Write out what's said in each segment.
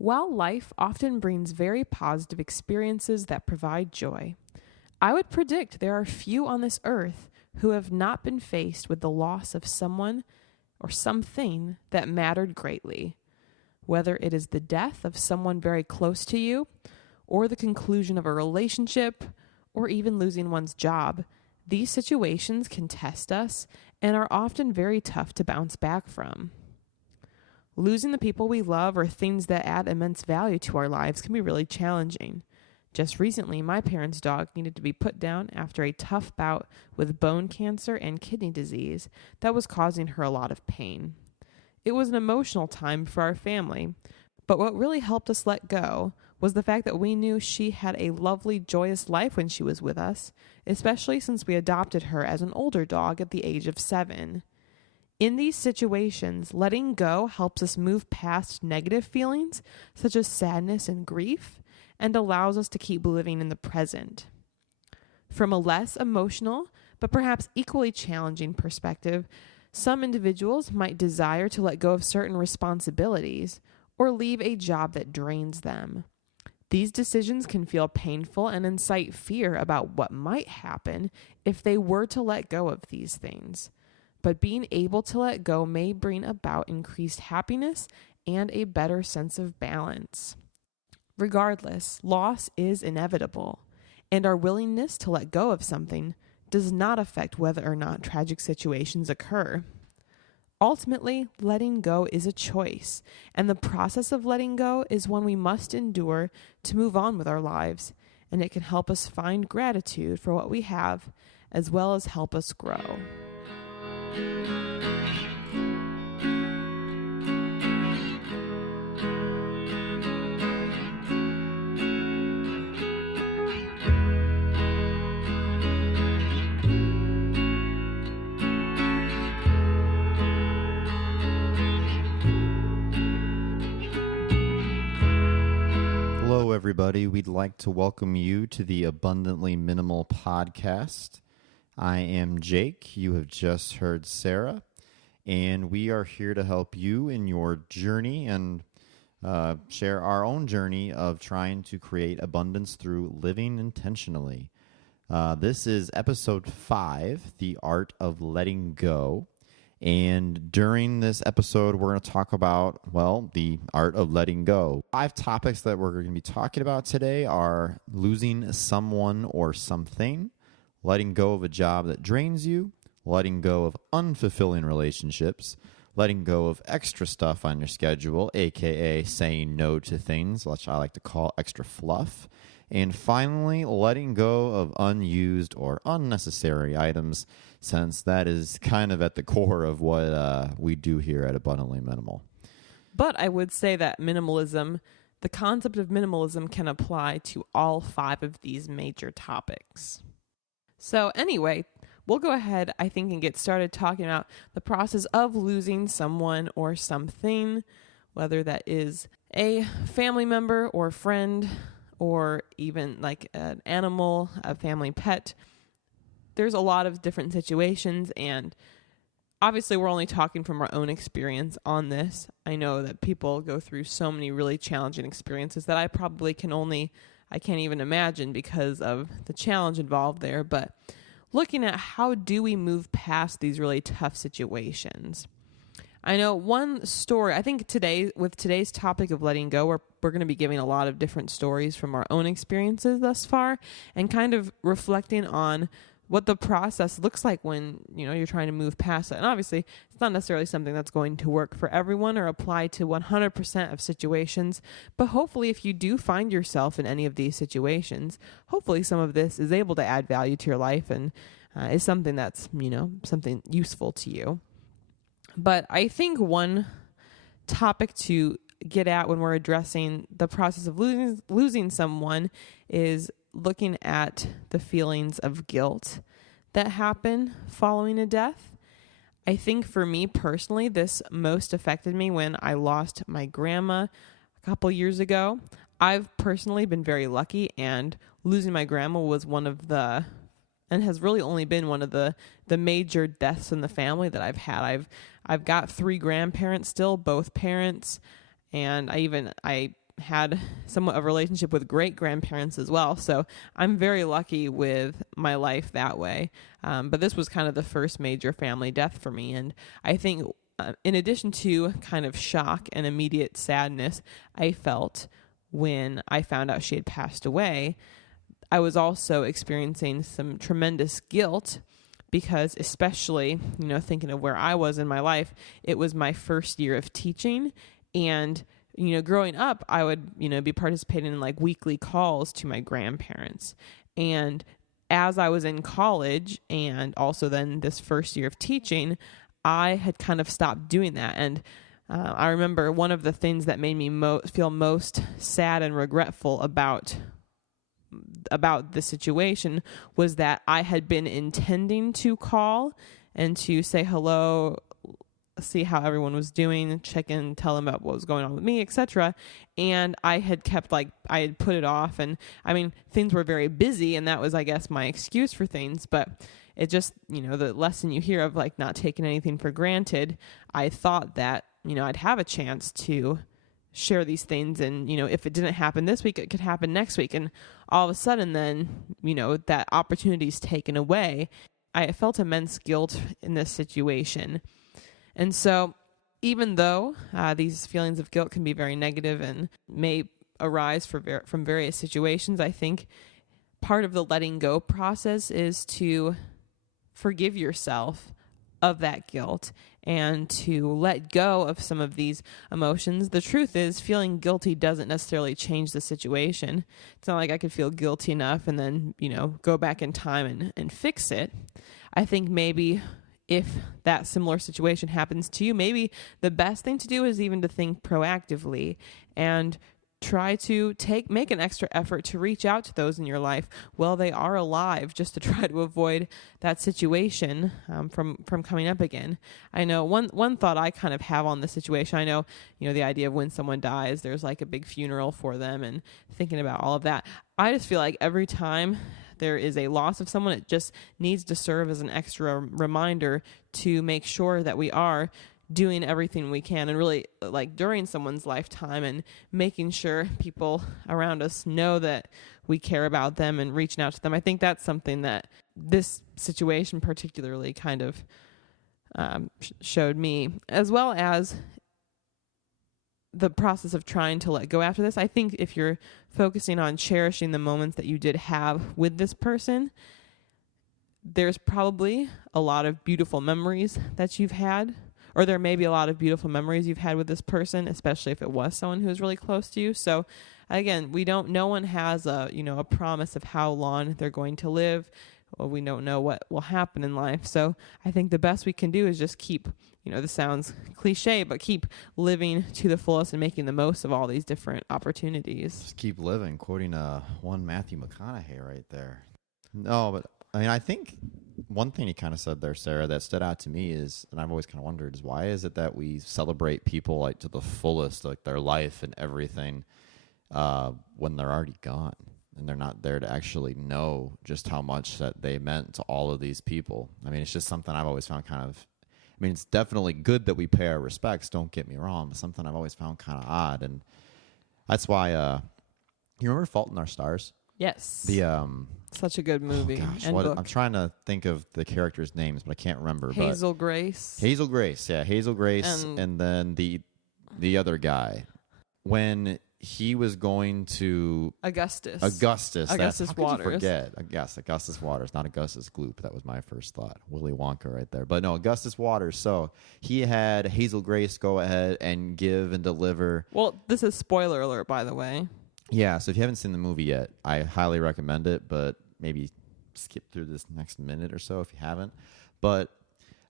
While life often brings very positive experiences that provide joy, I would predict there are few on this earth who have not been faced with the loss of someone or something that mattered greatly, whether it is the death of someone very close to you, or the conclusion of a relationship, or even losing one's job. These situations can test us and are often very tough to bounce back from. Losing the people we love or things that add immense value to our lives can be really challenging. Just recently, my parents' dog needed to be put down after a tough bout with bone cancer and kidney disease that was causing her a lot of pain. It was an emotional time for our family, but what really helped us let go was the fact that we knew she had a lovely, joyous life when she was with us, especially since we adopted her as an older dog at the age of 7. In these situations, letting go helps us move past negative feelings such as sadness and grief and allows us to keep living in the present. From a less emotional, but perhaps equally challenging perspective, some individuals might desire to let go of certain responsibilities or leave a job that drains them. These decisions can feel painful and incite fear about what might happen if they were to let go of these things. But being able to let go may bring about increased happiness and a better sense of balance. Regardless, loss is inevitable, and our willingness to let go of something does not affect whether or not tragic situations occur. Ultimately, letting go is a choice, and the process of letting go is one we must endure to move on with our lives, and it can help us find gratitude for what we have, as well as help us grow. Hello, everybody. We'd like to welcome you to the Abundantly Minimal podcast. I am Jake. You have just heard Sarah, and we are here to help you in your journey and share our own journey of trying to create abundance through living intentionally. This is episode 5, The Art of Letting Go. And during this episode, we're going to talk about, the art of letting go. 5 topics that we're going to be talking about today are losing someone or something, letting go of a job that drains you, letting go of unfulfilling relationships, letting go of extra stuff on your schedule, aka saying no to things, which I like to call extra fluff, and finally, letting go of unused or unnecessary items, since that is kind of at the core of what we do here at Abundantly Minimal. But I would say that the concept of minimalism can apply to all 5 of these major topics. So anyway, we'll go ahead, I think, and get started talking about the process of losing someone or something, whether that is a family member or friend, or even like an animal, a family pet. There's a lot of different situations, and obviously we're only talking from our own experience on this. I know that people go through so many really challenging experiences that I can't even imagine because of the challenge involved there. But looking at how do we move past these really tough situations? I know one story, I think with today's topic of letting go, we're going to be giving a lot of different stories from our own experiences thus far and kind of reflecting on what the process looks like when, you're trying to move past it. And obviously, it's not necessarily something that's going to work for everyone or apply to 100% of situations. But hopefully, if you do find yourself in any of these situations, hopefully some of this is able to add value to your life and is something that's, something useful to you. But I think one topic to get at when we're addressing the process of losing someone is looking at the feelings of guilt that happen following a death. I think for me personally, this most affected me when I lost my grandma a couple years ago. I've personally been very lucky, and losing my grandma was and has really only been one of the major deaths in the family that I've had. I've got 3 grandparents still, both parents, and I had somewhat of a relationship with great grandparents as well. So I'm very lucky with my life that way. But this was kind of the first major family death for me. And I think in addition to kind of shock and immediate sadness I felt when I found out she had passed away, I was also experiencing some tremendous guilt because, especially, thinking of where I was in my life, it was my first year of teaching. And, growing up, I would, be participating in like weekly calls to my grandparents. And as I was in college and also then this first year of teaching, I had kind of stopped doing that. And I remember one of the things that made me feel most sad and regretful about the situation was that I had been intending to call and to say hello, see how everyone was doing, check in, tell them about what was going on with me, etc. And I had I had put it off. And I mean, things were very busy, and that was, I guess, my excuse for things. But it just, the lesson you hear of like not taking anything for granted, I thought that, I'd have a chance to share these things, and if it didn't happen this week, it could happen next week, and all of a sudden then that opportunity's taken away. I felt immense guilt in this situation. And so even though these feelings of guilt can be very negative and may arise from various situations, I think part of the letting go process is to forgive yourself of that guilt and to let go of some of these emotions. The truth is, feeling guilty doesn't necessarily change the situation. It's not like I could feel guilty enough and then, go back in time and fix it. I think maybe if that similar situation happens to you, maybe the best thing to do is even to think proactively and try to make an extra effort to reach out to those in your life while they are alive, just to try to avoid that situation from coming up again. I know one thought I kind of have on the situation, I know, the idea of when someone dies, there's like a big funeral for them and thinking about all of that. I just feel like every time there is a loss of someone, it just needs to serve as an extra reminder to make sure that we are doing everything we can and really like during someone's lifetime and making sure people around us know that we care about them and reaching out to them. I think that's something that this situation particularly kind of showed me, as well as the process of trying to let go after this. I think if you're focusing on cherishing the moments that you did have with this person, there's probably a lot of beautiful memories that you've had, or there may be a lot of beautiful memories you've had with this person, especially if it was someone who was really close to you. So again, no one has a promise of how long they're going to live. Well, we don't know what will happen in life. So I think the best we can do is just keep, this sounds cliche, but keep living to the fullest and making the most of all these different opportunities. Just keep living, quoting one Matthew McConaughey right there. No, but I mean, I think one thing you kind of said there, Sarah, that stood out to me is, and I've always kind of wondered, is why is it that we celebrate people like to the fullest, like their life and everything, when they're already gone and they're not there to actually know just how much that they meant to all of these people? I mean, it's just something I've always found kind of, I mean, it's definitely good that we pay our respects, don't get me wrong, but something I've always found kind of odd. And that's why, you remember Fault in Our Stars? Yes. Such a good movie. Oh gosh, and book. I'm trying to think of the characters' names, but I can't remember. Hazel Grace. Hazel Grace, yeah. Hazel Grace, and then the other guy. When he was going to... Augustus Waters. Forget? Yes, Augustus Waters, not Augustus Gloop. That was my first thought. Willy Wonka right there. But no, Augustus Waters. So he had Hazel Grace go ahead and give and deliver... Well, this is spoiler alert, by the way. Yeah, so if you haven't seen the movie yet, I highly recommend it, but maybe skip through this next minute or so if you haven't. But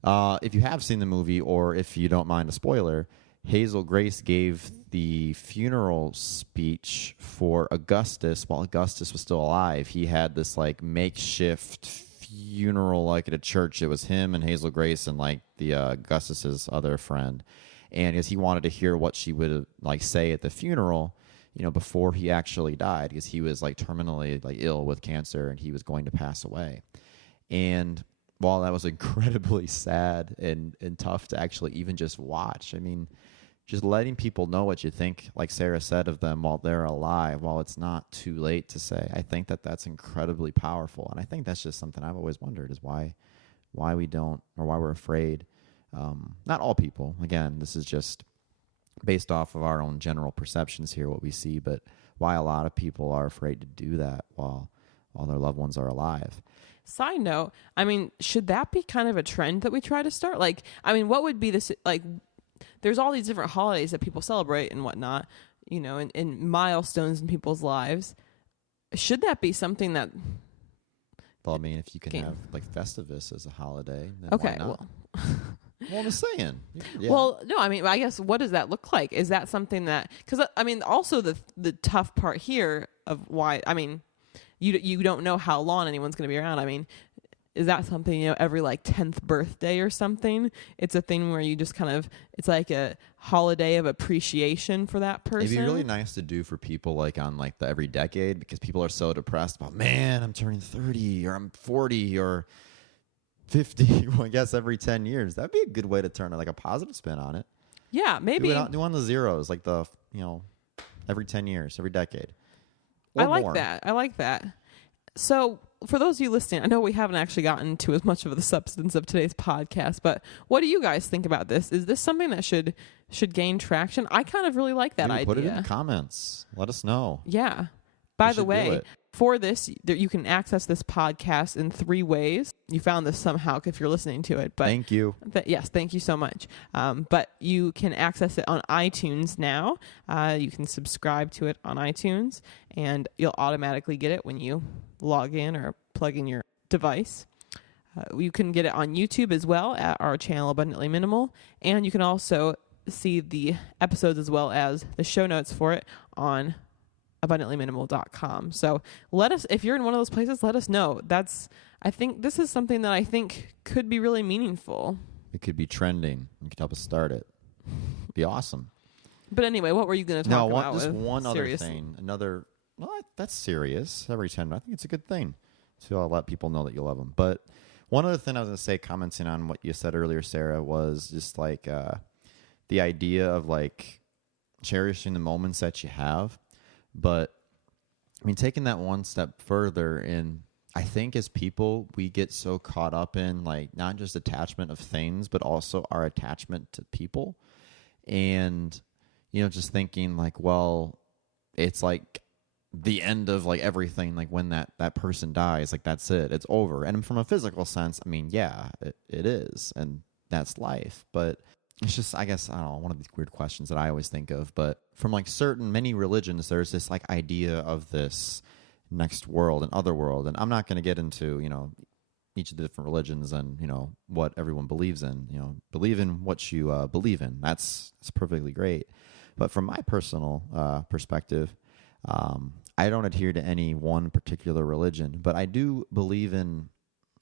if you have seen the movie, or if you don't mind a spoiler, Hazel Grace gave the funeral speech for Augustus while Augustus was still alive. He had this like makeshift funeral like at a church. It was him and Hazel Grace and like the Augustus's other friend. And because he wanted to hear what she would like say at the funeral, before he actually died, because he was like terminally like ill with cancer and he was going to pass away. And while that was incredibly sad and tough to actually even just watch, I mean, just letting people know what you think, like Sarah said, of them while they're alive, while it's not too late to say. I think that that's incredibly powerful. And I think that's just something I've always wondered, is why we don't, or why we're afraid. Not all people. Again, this is just based off of our own general perceptions here, what we see, but why a lot of people are afraid to do that while their loved ones are alive. Side note, I mean, should that be kind of a trend that we try to start? Like, I mean, what would be this, like, there's all these different holidays that people celebrate and whatnot, you know, and milestones in people's lives. Should that be something that... Well, I mean, if you can have, like, Festivus as a holiday, then okay, why not? well... Well, I'm just saying. Yeah. Well, no, I mean, I guess, what does that look like? Is that something that... Because, I mean, also the tough part here of why... I mean, you don't know how long anyone's going to be around. I mean... Is that something, you know, every like 10th birthday or something? It's a thing where you just kind of, it's like a holiday of appreciation for that person. It'd be really nice to do for people like on like the every decade, because people are so depressed about, man, I'm turning 30 or I'm 40 or 50. Well, I guess every 10 years. That'd be a good way to turn like a positive spin on it. Yeah, maybe. Do on the zeros, like the, you know, every 10 years, every decade. I like that. I like that. So for those of you listening, I know we haven't actually gotten to as much of the substance of today's podcast, but what do you guys think about this? Is this something that should gain traction? I kind of really like that idea. Put it in the comments. Let us know. Yeah. By the way, for this, you can access this podcast in 3 ways. You found this somehow if you're listening to it. But thank you. Yes, thank you so much. But you can access it on iTunes now. You can subscribe to it on iTunes, and you'll automatically get it when you log in or plug in your device. You can get it on YouTube as well at our channel Abundantly Minimal, and you can also see the episodes as well as the show notes for it on abundantlyminimal.com. So let us, if you're in one of those places, let us know. I think this is something that I think could be really meaningful. It could be trending. You could help us start it. Be awesome. But anyway, what were you going to talk about? Just one serious other thing. Well, that's serious. Every 10, I think it's a good thing to let people know that you love them. But one other thing I was going to say, commenting on what you said earlier, Sarah, was just like the idea of like cherishing the moments that you have. But I mean, taking that one step further, and I think as people, we get so caught up in like not just attachment of things, but also our attachment to people. And, you know, just thinking like, well, it's like the end of like everything, like when that person dies, like that's it, it's over. And from a physical sense, I mean, yeah, it is, and that's life. But it's just, I guess, I don't know, one of these weird questions that I always think of. But from like many religions, there's this like idea of this next world and other world. And I'm not going to get into, you know, each of the different religions and, you know, what everyone believes in. You know, believe in what you believe in. That's perfectly great. But from my personal perspective, I don't adhere to any one particular religion, but I do believe in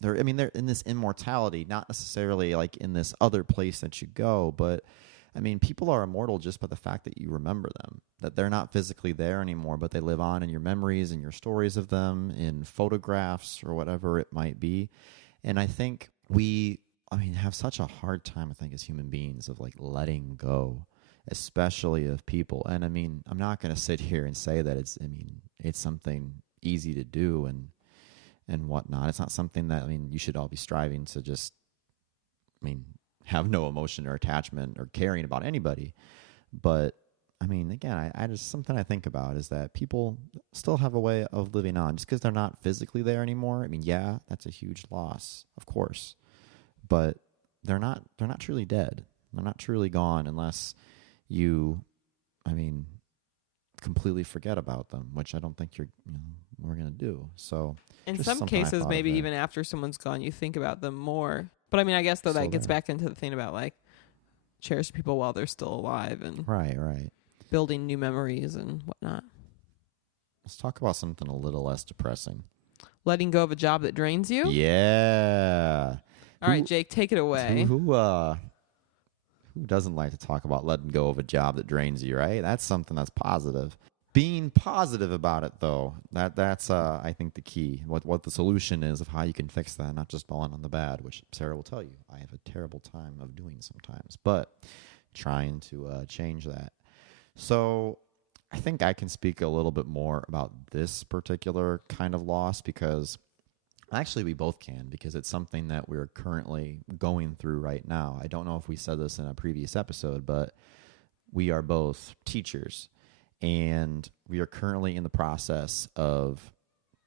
they're in this immortality, not necessarily like in this other place that you go, but I mean, people are immortal just by the fact that you remember them, that they're not physically there anymore, but they live on in your memories and your stories of them, in photographs or whatever it might be. And I think we have such a hard time, I think, as human beings of like letting go, especially of people. And I mean, I'm not going to sit here and say that it's something easy to do and whatnot. It's not something that, you should all be striving to just, have no emotion or attachment or caring about anybody. But, again, I just, something I think about is that people still have a way of living on just because they're not physically there anymore. Yeah, that's a huge loss, of course. But they're not truly dead. They're not truly gone unless you, completely forget about them, which I don't think we're going to do. So in some cases, maybe even after someone's gone, you think about them more. But I guess though that gets back into the thing about like cherish people while they're still alive and right, building new memories and whatnot. Let's talk about something a little less depressing. Letting go of a job that drains you? Yeah. All right, Jake, take it away. Who doesn't like to talk about letting go of a job that drains you, right? That's something that's positive. Being positive about it, though, that's I think the key. What the solution is of how you can fix that, not just dwelling on the bad, which Sarah will tell you I have a terrible time of doing sometimes. But trying to change that. So I think I can speak a little bit more about this particular kind of loss because actually we both can, because it's something that we're currently going through right now. I don't know if we said this in a previous episode, but we are both teachers, and we are currently in the process of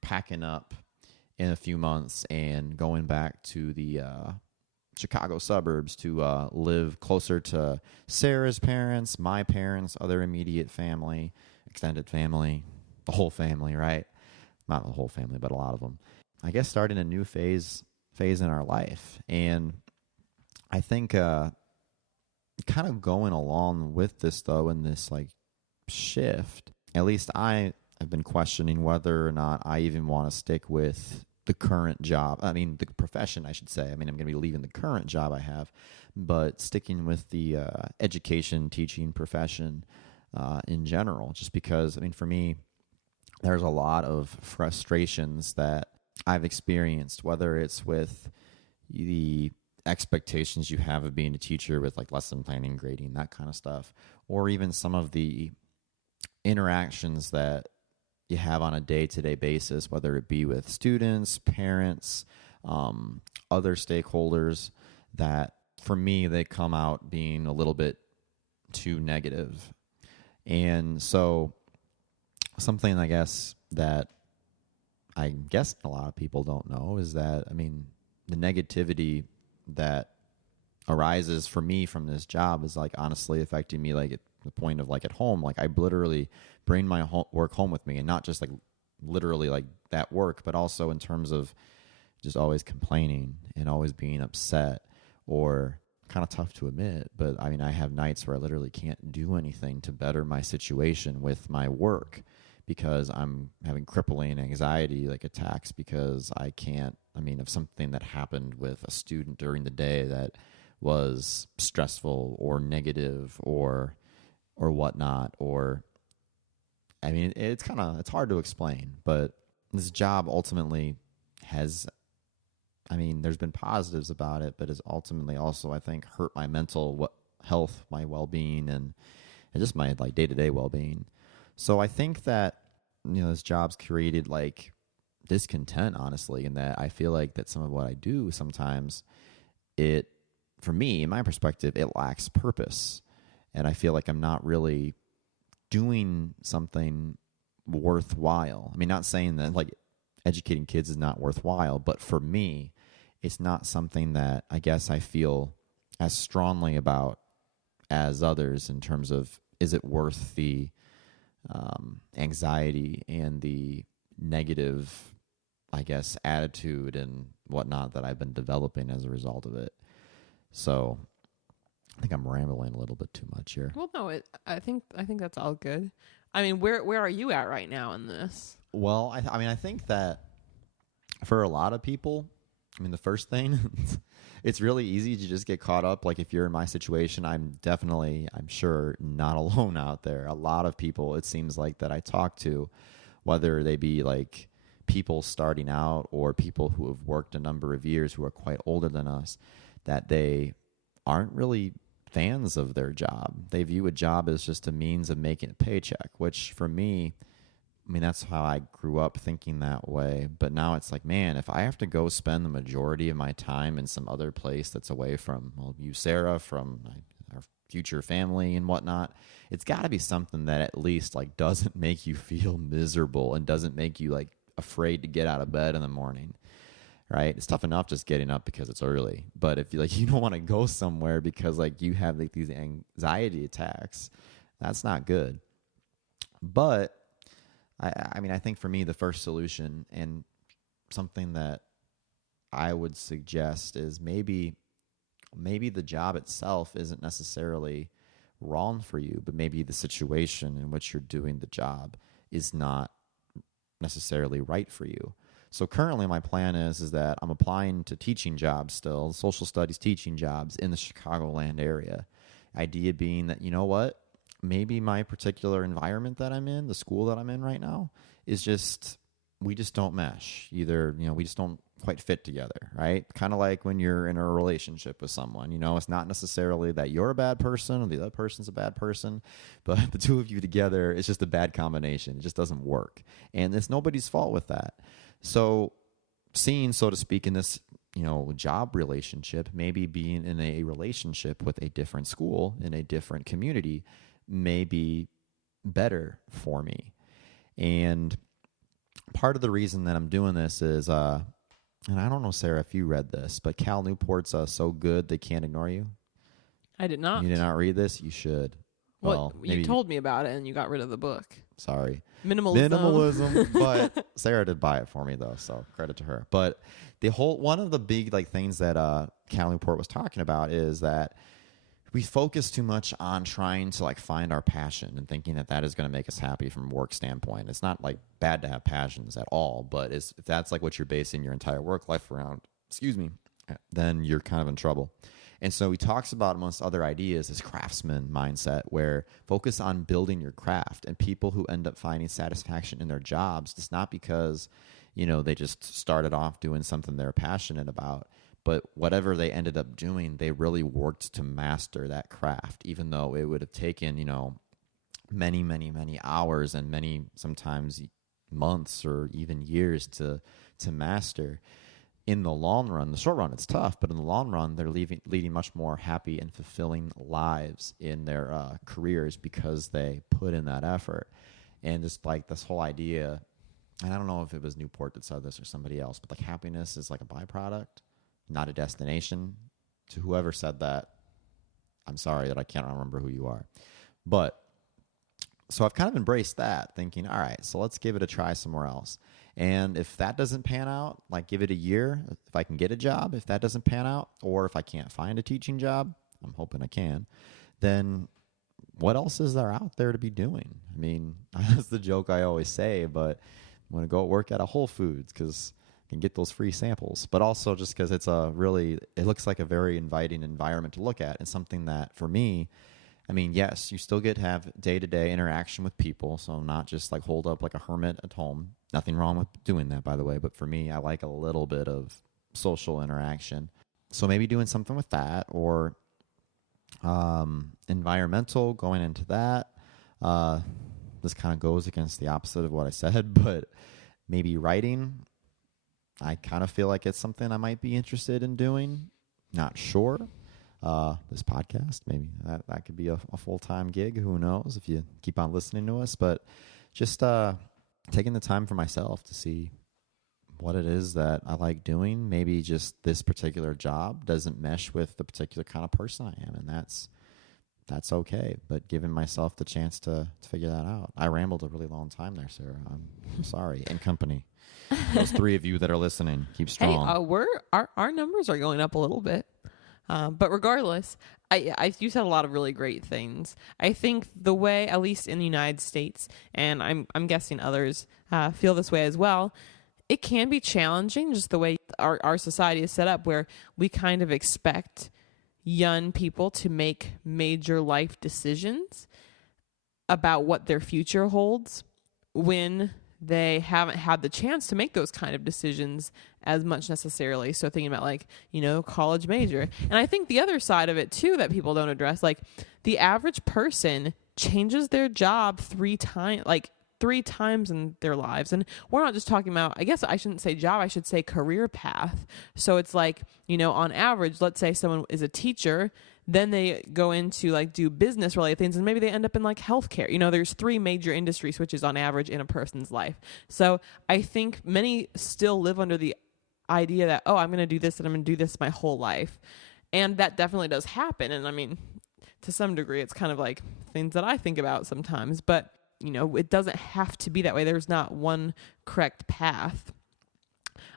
packing up in a few months and going back to the Chicago suburbs to live closer to Sarah's parents, my parents, other immediate family, extended family, the whole family, right? Not the whole family, but a lot of them. I guess starting a new phase in our life. And I think kind of going along with this, though, in this like shift, at least I have been questioning whether or not I even want to stick with the current job. I mean, the profession, I should say. I mean, I'm going to be leaving the current job I have, but sticking with the education, teaching profession in general, just because, I mean, for me, there's a lot of frustrations that I've experienced, whether it's with the expectations you have of being a teacher with like lesson planning, grading, that kind of stuff, or even some of the interactions that you have on a day-to-day basis, whether it be with students, parents, other stakeholders, that for me, they come out being a little bit too negative. And so something I guess that I guess a lot of people don't know is that, I mean, the negativity that arises for me from this job is like honestly affecting me like at the point of like at home. Like I literally bring my work home with me, and not just like literally like that work, but also in terms of just always complaining and always being upset, or kind of tough to admit, but I mean, I have nights where I literally can't do anything to better my situation with my work because I'm having crippling anxiety like attacks because I can't, I mean, of something that happened with a student during the day that was stressful or negative or whatnot, or I mean, it's hard to explain, but this job ultimately has, I mean, there's been positives about it, but has ultimately also, I think, hurt my mental health, my well-being, and just my like day-to-day well-being. So I think that, you know, this job's created like discontent, honestly, in that I feel like that some of what I do sometimes, it, for me, in my perspective, it lacks purpose. And I feel like I'm not really doing something worthwhile. I mean, not saying that like educating kids is not worthwhile, but for me, it's not something that I guess I feel as strongly about as others in terms of, is it worth the anxiety and the negative, I guess, attitude and whatnot that I've been developing as a result of it. So I think I'm rambling a little bit too much here. Well, no, I think that's all good. I mean, where are you at right now in this? Well, I mean, I think that for a lot of people, I mean, the first thing, it's really easy to just get caught up. Like if you're in my situation, I'm sure not alone out there. A lot of people, it seems like, that I talk to, whether they be like people starting out or people who have worked a number of years who are quite older than us, that they aren't really fans of their job. They view a job as just a means of making a paycheck, which for me, I mean, that's how I grew up thinking that way. But now it's like, man, if I have to go spend the majority of my time in some other place that's away from, well, you, Sarah, from our future family and whatnot, it's got to be something that at least like doesn't make you feel miserable and doesn't make you like afraid to get out of bed in the morning. Right? It's tough enough just getting up because it's early. But if you don't want to go somewhere because like you have like these anxiety attacks, that's not good. But I mean, I think for me, the first solution and something that I would suggest is maybe the job itself isn't necessarily wrong for you, but maybe the situation in which you're doing the job is not necessarily right for you. So currently my plan is that I'm applying to teaching jobs still, social studies teaching jobs in the Chicagoland area. Idea being that, you know what, maybe my particular environment that I'm in, the school that I'm in right now, is just, we just don't mesh. Either, you know, we just don't quite fit together, right? Kind of like when you're in a relationship with someone, it's not necessarily that you're a bad person or the other person's a bad person, but the two of you together, it's just a bad combination. It just doesn't work. And it's nobody's fault with that. So seeing, so to speak, in this, job relationship, maybe being in a relationship with a different school in a different community may be better for me. And part of the reason that I'm doing this is, and I don't know, Sarah, if you read this, but Cal Newport's So Good They Can't Ignore You. I did not. You did not read this? You should. Well, you told me about it and you got rid of the book. Sorry. Minimalism. But Sarah did buy it for me, though, so credit to her. But one of the big things that Cal Newport was talking about is that we focus too much on trying to find our passion and thinking that is going to make us happy from a work standpoint. It's not bad to have passions at all, but if that's what you're basing your entire work life around, then you're kind of in trouble. And so he talks about, amongst other ideas, this craftsman mindset where focus on building your craft, and people who end up finding satisfaction in their jobs, it's not because, they just started off doing something they're passionate about, but whatever they ended up doing, they really worked to master that craft, even though it would have taken, many, many, many hours and many sometimes months or even years to master. In the long run, the short run, it's tough, but in the long run, they're leading much more happy and fulfilling lives in their careers because they put in that effort. And just this whole idea, and I don't know if it was Newport that said this or somebody else, but happiness is a byproduct, not a destination. To whoever said that, I'm sorry that I can't remember who you are. But so I've kind of embraced that, thinking, all right, so let's give it a try somewhere else. And if that doesn't pan out, give it a year. If I can get a job, if that doesn't pan out, or if I can't find a teaching job, I'm hoping I can, then what else is there out there to be doing? I mean, that's the joke I always say, but I'm going to go work at a Whole Foods because I can get those free samples, but also just because it looks like a very inviting environment to look at, and something that for me, I mean, yes, you still get to have day-to-day interaction with people, so not just holed up like a hermit at home. Nothing wrong with doing that, by the way, but for me, I like a little bit of social interaction. So maybe doing something with that, or environmental, going into that. This kind of goes against the opposite of what I said, but maybe writing. I kind of feel like it's something I might be interested in doing. Not sure. This podcast, maybe that could be a full-time gig. Who knows if you keep on listening to us, but just taking the time for myself to see what it is that I like doing. Maybe just this particular job doesn't mesh with the particular kind of person I am, and that's okay, but giving myself the chance to figure that out. I rambled a really long time there, Sarah. I'm sorry. And company. Those three of you that are listening, keep strong. Hey, our numbers are going up a little bit. But regardless, you said a lot of really great things. I think the way, at least in the United States, and I'm guessing others feel this way as well, it can be challenging just the way our society is set up, where we kind of expect young people to make major life decisions about what their future holds when they haven't had the chance to make those kind of decisions as much necessarily. So thinking about college major. And I think the other side of it too that people don't address, the average person changes their job three times in their lives. And we're not just talking about, I guess I shouldn't say job, I should say career path. So it's on average, let's say someone is a teacher, then they go into do business related things, and maybe they end up in healthcare. There's 3 major industry switches on average in a person's life. So I think many still live under the idea that, I'm going to do this and I'm going to do this my whole life. And that definitely does happen. And I mean, to some degree, it's kind of things that I think about sometimes, but it doesn't have to be that way. There's not one correct path.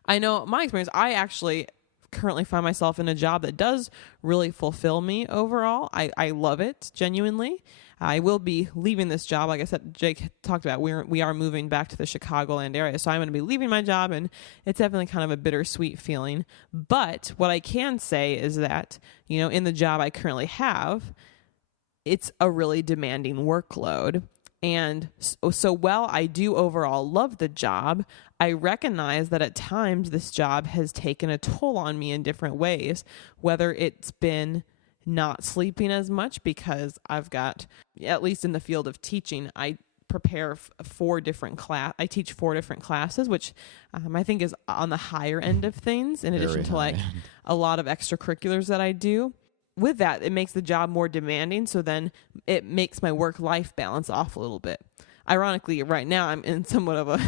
I know my experience, I actually currently find myself in a job that does really fulfill me overall. I love it, genuinely. I will be leaving this job. Like I said, Jake talked about, we are moving back to the Chicagoland area. So I'm going to be leaving my job, and it's definitely kind of a bittersweet feeling. But what I can say is that, in the job I currently have, it's a really demanding workload. And so while I do overall love the job, I recognize that at times this job has taken a toll on me in different ways, whether it's been not sleeping as much because I've got, at least in the field of teaching, I prepare I teach 4 different classes, which I think is on the higher end of things, in addition to like a lot of extracurriculars that I do. With that, it makes the job more demanding. So then it makes my work-life balance off a little bit. Ironically, right now I'm in somewhat of a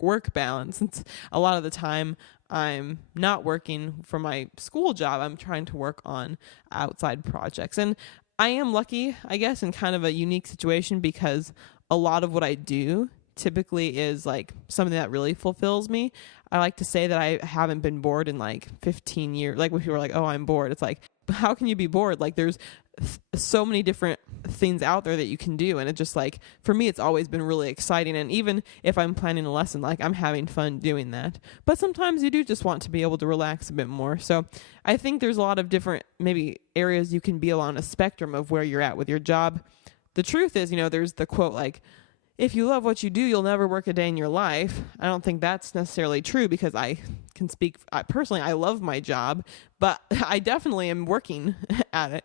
work balance. Since a lot of the time I'm not working for my school job, I'm trying to work on outside projects. And I am lucky, I guess, in kind of a unique situation because a lot of what I do typically is like something that really fulfills me. I like to say that I haven't been bored in like 15 years. Like when people are like, oh, I'm bored. It's like, how can you be bored? Like there's so many different things out there that you can do. And it just like, for me, it's always been really exciting. And even if I'm planning a lesson, like I'm having fun doing that. But sometimes you do just want to be able to relax a bit more. So I think there's a lot of different maybe areas you can be along a spectrum of where you're at with your job. The truth is, there's the quote like, if you love what you do, you'll never work a day in your life. I don't think that's necessarily true because I can speak personally. I love my job, but I definitely am working at it.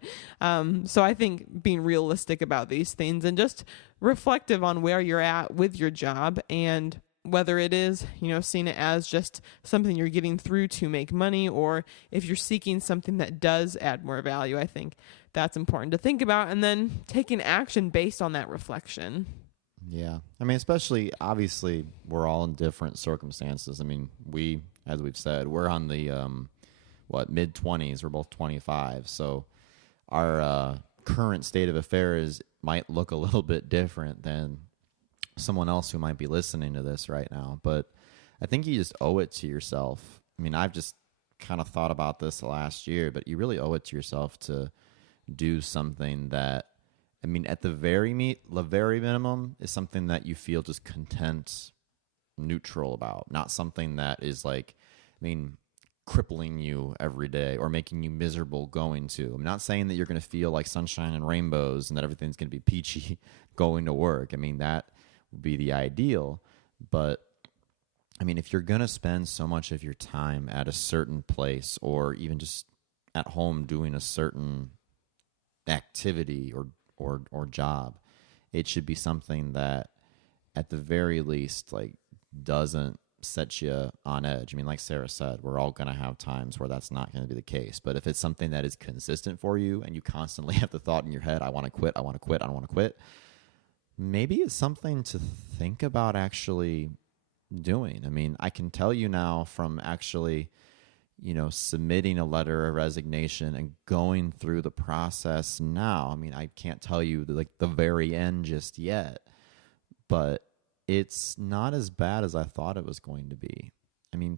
So I think being realistic about these things and just reflective on where you're at with your job and whether it is, seeing it as just something you're getting through to make money, or if you're seeking something that does add more value. I think that's important to think about, and then taking action based on that reflection. Yeah. I mean, especially, obviously, we're all in different circumstances. I mean, as we've said, we're on the, mid-20s. We're both 25. So our current state of affairs might look a little bit different than someone else who might be listening to this right now. But I think you just owe it to yourself. I mean, I've just kind of thought about this last year, but you really owe it to yourself to do something that, I mean, at the very minimum is something that you feel just content, neutral about, not something that is like, crippling you every day or making you miserable going to. I'm not saying that you're going to feel like sunshine and rainbows and that everything's going to be peachy going to work. I mean, that would be the ideal. But, if you're going to spend so much of your time at a certain place or even just at home doing a certain activity or job, it should be something that at the very least like doesn't set you on edge. Like Sarah said, we're all going to have times where that's not going to be the case. But if it's something that is consistent for you and you constantly have the thought in your head, I want to quit, I want to quit, I don't want to quit, maybe it's something to think about actually doing. I can tell you now from actually submitting a letter of resignation and going through the process now. I can't tell you the very end just yet, but it's not as bad as I thought it was going to be.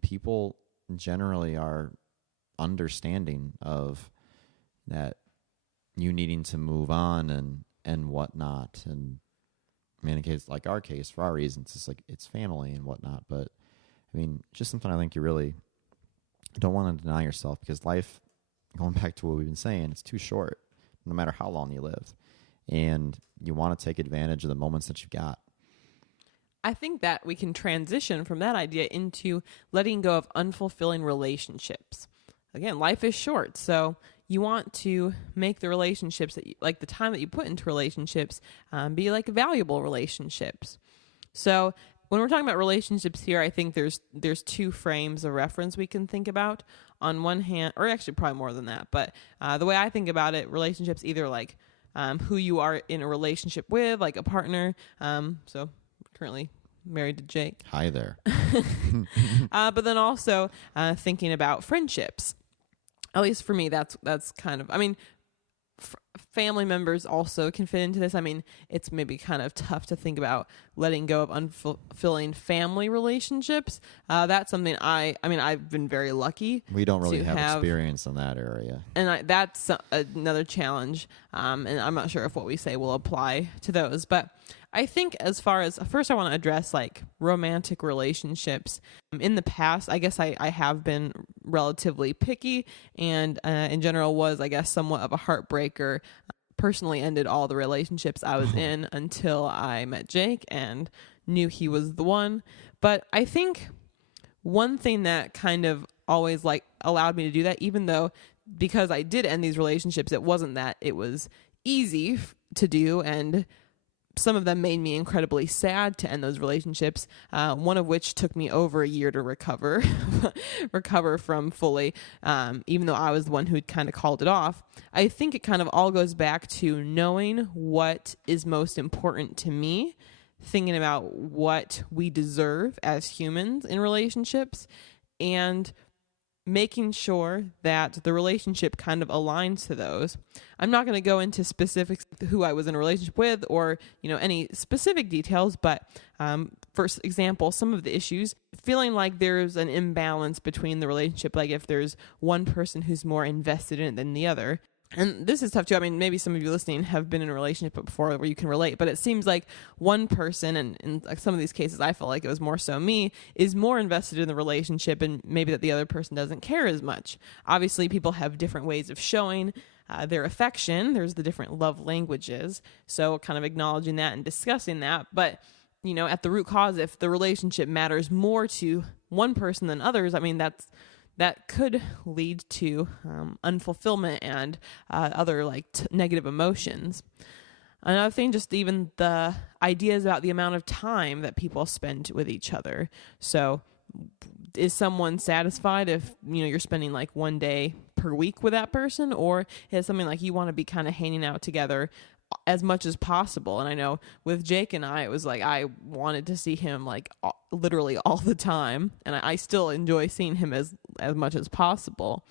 People generally are understanding of that you needing to move on and whatnot. And in a case like our case, for our reasons, it's like it's family and whatnot. But just something I think you really don't want to deny yourself, because life, going back to what we've been saying, it's too short, no matter how long you live. And you want to take advantage of the moments that you've got. I think that we can transition from that idea into letting go of unfulfilling relationships. Again, life is short, so you want to make the relationships that the time that you put into relationships be like valuable relationships. So when we're talking about relationships here, I think there's 2 frames of reference we can think about. On one hand, or actually probably more than that, but the way I think about it, relationships either like who you are in a relationship with, like a partner. So currently married to Jake. Hi there. But then also thinking about friendships. At least for me, that's kind of, family members also can fit into this. It's maybe kind of tough to think about letting go of unfulfilling family relationships. That's something I've been very lucky. We don't really have experience in that area. And that's another challenge. And I'm not sure if what we say will apply to those. But I think as far as, first I want to address like romantic relationships. In the past, I guess I have been relatively picky and in general was, I guess, somewhat of a heartbreaker personally ended all the relationships I was in until I met Jake and knew he was the one. But I think one thing that kind of always like allowed me to do that, even though because I did end these relationships, it wasn't that it was easy to do, and some of them made me incredibly sad to end those relationships, one of which took me over a year to recover from fully, even though I was the one who'd kind of called it off. I think it kind of all goes back to knowing what is most important to me, thinking about what we deserve as humans in relationships, and making sure that the relationship kind of aligns to those. I'm not going to go into specifics who I was in a relationship with or, any specific details, but for example, some of the issues, feeling like there's an imbalance between the relationship, like if there's one person who's more invested in it than the other. And this is tough too. I mean, maybe some of you listening have been in a relationship before where you can relate, but it seems like one person, and in like some of these cases, I felt like it was more so me, is more invested in the relationship, and maybe that the other person doesn't care as much. Obviously, people have different ways of showing their affection. There's the different love languages. So kind of acknowledging that and discussing that. But, at the root cause, if the relationship matters more to one person than others, I mean, that could lead to unfulfillment and other negative emotions. Another thing, just even the ideas about the amount of time that people spend with each other. So is someone satisfied if, you're spending like one day per week with that person, or is something like you want to be kind of hanging out together as much as possible? And I know with Jake and I, it was like I wanted to see him like literally all the time, and I still enjoy seeing him as much as possible.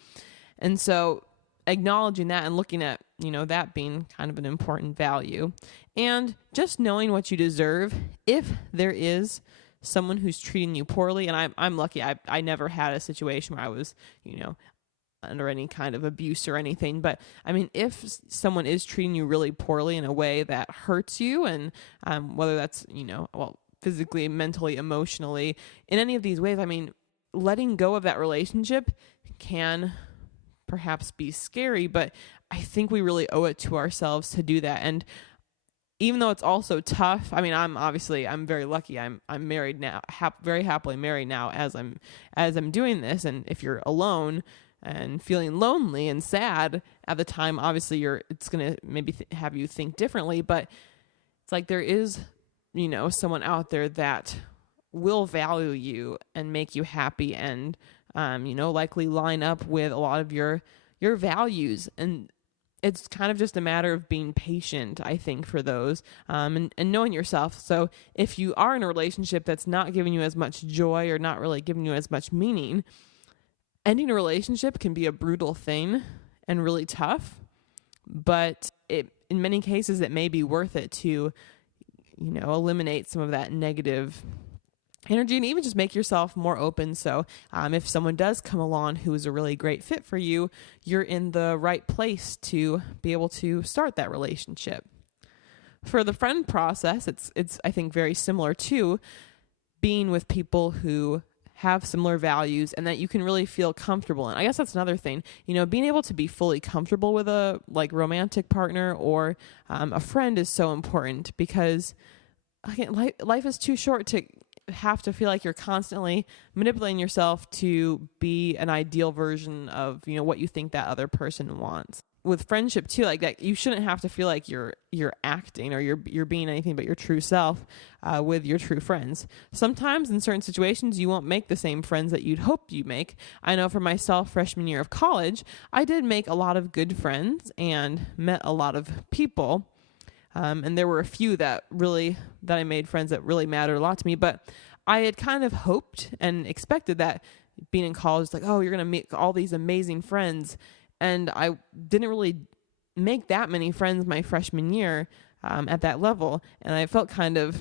And so acknowledging that and looking at that being kind of an important value, and just knowing what you deserve. If there is someone who's treating you poorly, and I'm lucky, I never had a situation where I was under any kind of abuse or anything. But I mean, if someone is treating you really poorly in a way that hurts you, and whether that's, physically, mentally, emotionally, in any of these ways, I mean, letting go of that relationship can perhaps be scary, but I think we really owe it to ourselves to do that. And even though it's also tough, I mean, I'm very lucky. I'm married now, very happily married now as I'm doing this. And if you're alone and feeling lonely and sad at the time, obviously it's going to maybe have you think differently, but it's like there is, someone out there that will value you and make you happy and, likely line up with a lot of your values. And it's kind of just a matter of being patient, I think, for those, and knowing yourself. So if you are in a relationship that's not giving you as much joy or not really giving you as much meaning, ending a relationship can be a brutal thing and really tough, but in many cases, it may be worth it to, eliminate some of that negative energy and even just make yourself more open. So if someone does come along who is a really great fit for you, you're in the right place to be able to start that relationship. For the friend process, it's I think very similar to being with people who have similar values and that you can really feel comfortable in. I guess that's another thing, being able to be fully comfortable with a romantic partner or a friend is so important, because again, life is too short to have to feel like you're constantly manipulating yourself to be an ideal version of, what you think that other person wants. With friendship too, like that, you shouldn't have to feel like you're acting or you're being anything but your true self with your true friends. Sometimes in certain situations, you won't make the same friends that you'd hope you make. I know for myself, freshman year of college, I did make a lot of good friends and met a lot of people. And there were a few that I made friends that really mattered a lot to me, but I had kind of hoped and expected that being in college, like, oh, you're going to make all these amazing friends. And I didn't really make that many friends my freshman year at that level. And I felt kind of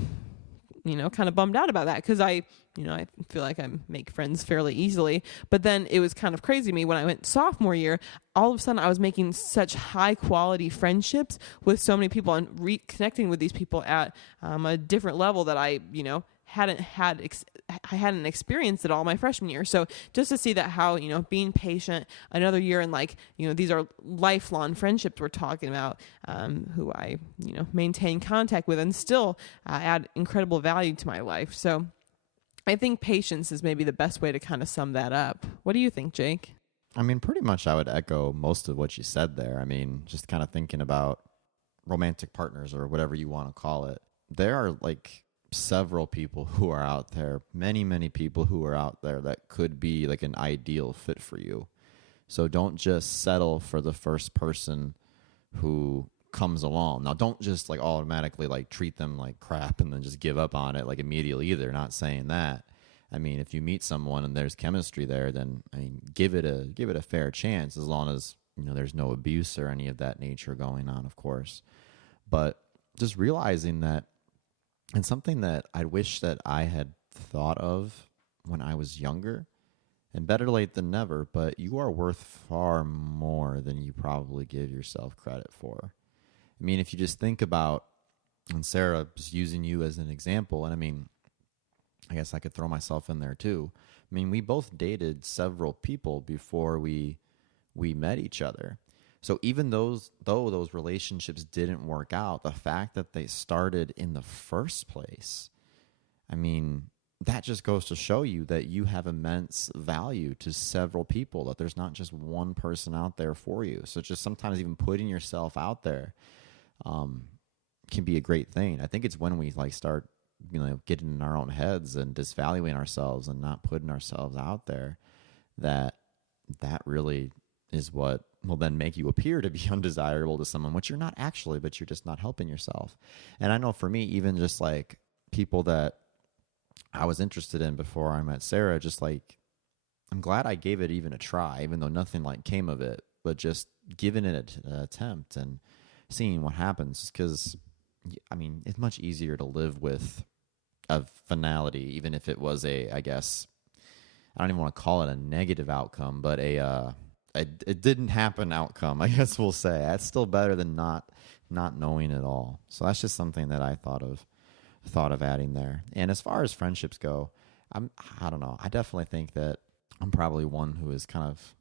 bummed out about that, because I feel like I make friends fairly easily. But then it was kind of crazy to me when I went sophomore year, all of a sudden I was making such high quality friendships with so many people and reconnecting with these people at a different level that I, hadn't I hadn't experienced it all my freshman year. So just to see that how, being patient another year and like, these are lifelong friendships we're talking about, who I, maintain contact with and still add incredible value to my life. So I think patience is maybe the best way to kind of sum that up. What do you think, Jake? I mean, pretty much I would echo most of what you said there. I mean, just kind of thinking about romantic partners or whatever you want to call it. There are like several people who are out there, many people who are out there that could be like an ideal fit for you. So don't just settle for the first person who comes along. Now, don't just like automatically like treat them like crap and then just give up on it like immediately either. Not saying that. I mean, if you meet someone and there's chemistry there, then I mean, give it a fair chance, as long as there's no abuse or any of that nature going on, of course. But just realizing that, and something that I wish that I had thought of when I was younger, and better late than never, but you are worth far more than you probably give yourself credit for. I mean, if you just think about, and Sarah is using you as an example, and I mean, I guess I could throw myself in there too. I mean, we both dated several people before we met each other. So even though those relationships didn't work out, the fact that they started in the first place, I mean, that just goes to show you that you have immense value to several people, that there's not just one person out there for you. So just sometimes even putting yourself out there can be a great thing. I think it's when we like start getting in our own heads and disvaluing ourselves and not putting ourselves out there, that really is what will then make you appear to be undesirable to someone, which you're not actually, but you're just not helping yourself. And I know for me, even just like people that I was interested in before I met Sarah, just like, I'm glad I gave it even a try, even though nothing like came of it, but just giving it an attempt and seeing what happens. Because I mean, it's much easier to live with a finality, even if it was I guess, I don't even want to call it a negative outcome, but it didn't happen outcome, I guess we'll say. That's still better than not knowing at all. So that's just something that I thought of adding there. And as far as friendships go, I don't know. I definitely think that I'm probably one who is kind of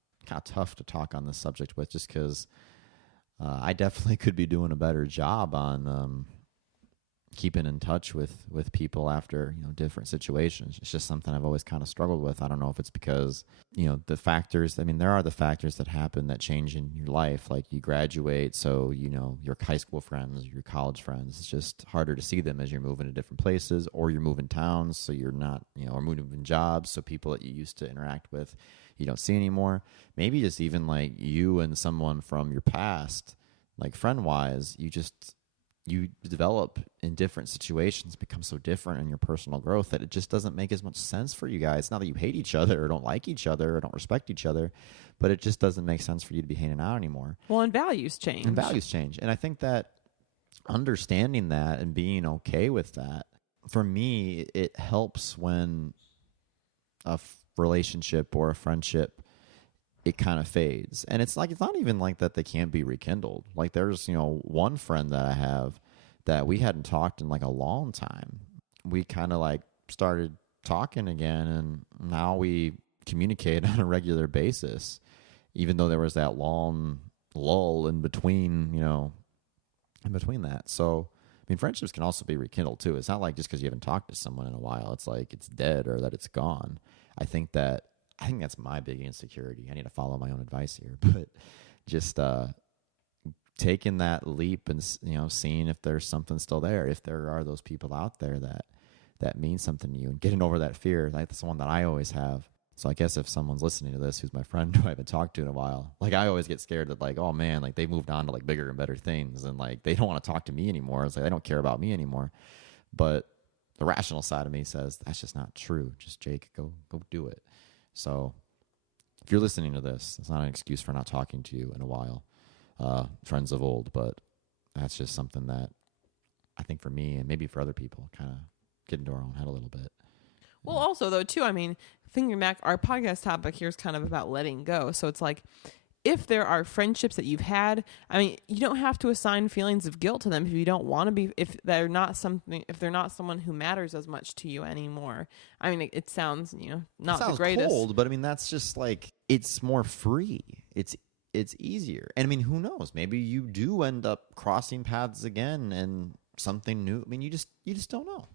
tough to talk on this subject with, just because I definitely could be doing a better job on keeping in touch with people after different situations. It's just something I've always kind of struggled with. I don't know if it's because the factors. I mean, there are the factors that happen that change in your life, like you graduate, so your high school friends, your college friends. It's just harder to see them as you're moving to different places, or you're moving towns, so you're not or moving jobs, so people that you used to interact with you don't see anymore. Maybe just even like you and someone from your past, like friend-wise, you develop in different situations, become so different in your personal growth that it just doesn't make as much sense for you guys. Not that you hate each other or don't like each other or don't respect each other, but it just doesn't make sense for you to be hanging out anymore. Well, and values change. And I think that understanding that and being okay with that, for me, it helps when a relationship or a friendship, it kind of fades. And it's not even like that they can't be rekindled. Like there's, one friend that I have that we hadn't talked in like a long time. We kind of like started talking again, and now we communicate on a regular basis, even though there was that long lull in between that. So, I mean, friendships can also be rekindled too. It's not like just because you haven't talked to someone in a while, it's like it's dead or that it's gone. I think that's my big insecurity. I need to follow my own advice here, but just taking that leap and seeing if there's something still there, if there are those people out there that mean something to you, and getting over that fear. Like that's the one that I always have. So I guess if someone's listening to this who's my friend who I haven't talked to in a while, like I always get scared that like, oh man, like they moved on to like bigger and better things, and like they don't want to talk to me anymore. It's like they don't care about me anymore. But the rational side of me says that's just not true. Just Jake, go do it. So if you're listening to this, it's not an excuse for not talking to you in a while, friends of old, but that's just something that I think for me and maybe for other people kind of get into our own head a little bit. Well, also though too, I mean, thinking back, our podcast topic here is kind of about letting go. So it's like, if there are friendships that you've had, I mean, you don't have to assign feelings of guilt to them if you don't want to be, if they're not someone who matters as much to you anymore. I mean, it sounds, not the greatest. Cold, but I mean, that's just like, it's more free. It's easier. And I mean, who knows? Maybe you do end up crossing paths again and something new. I mean, you just don't know.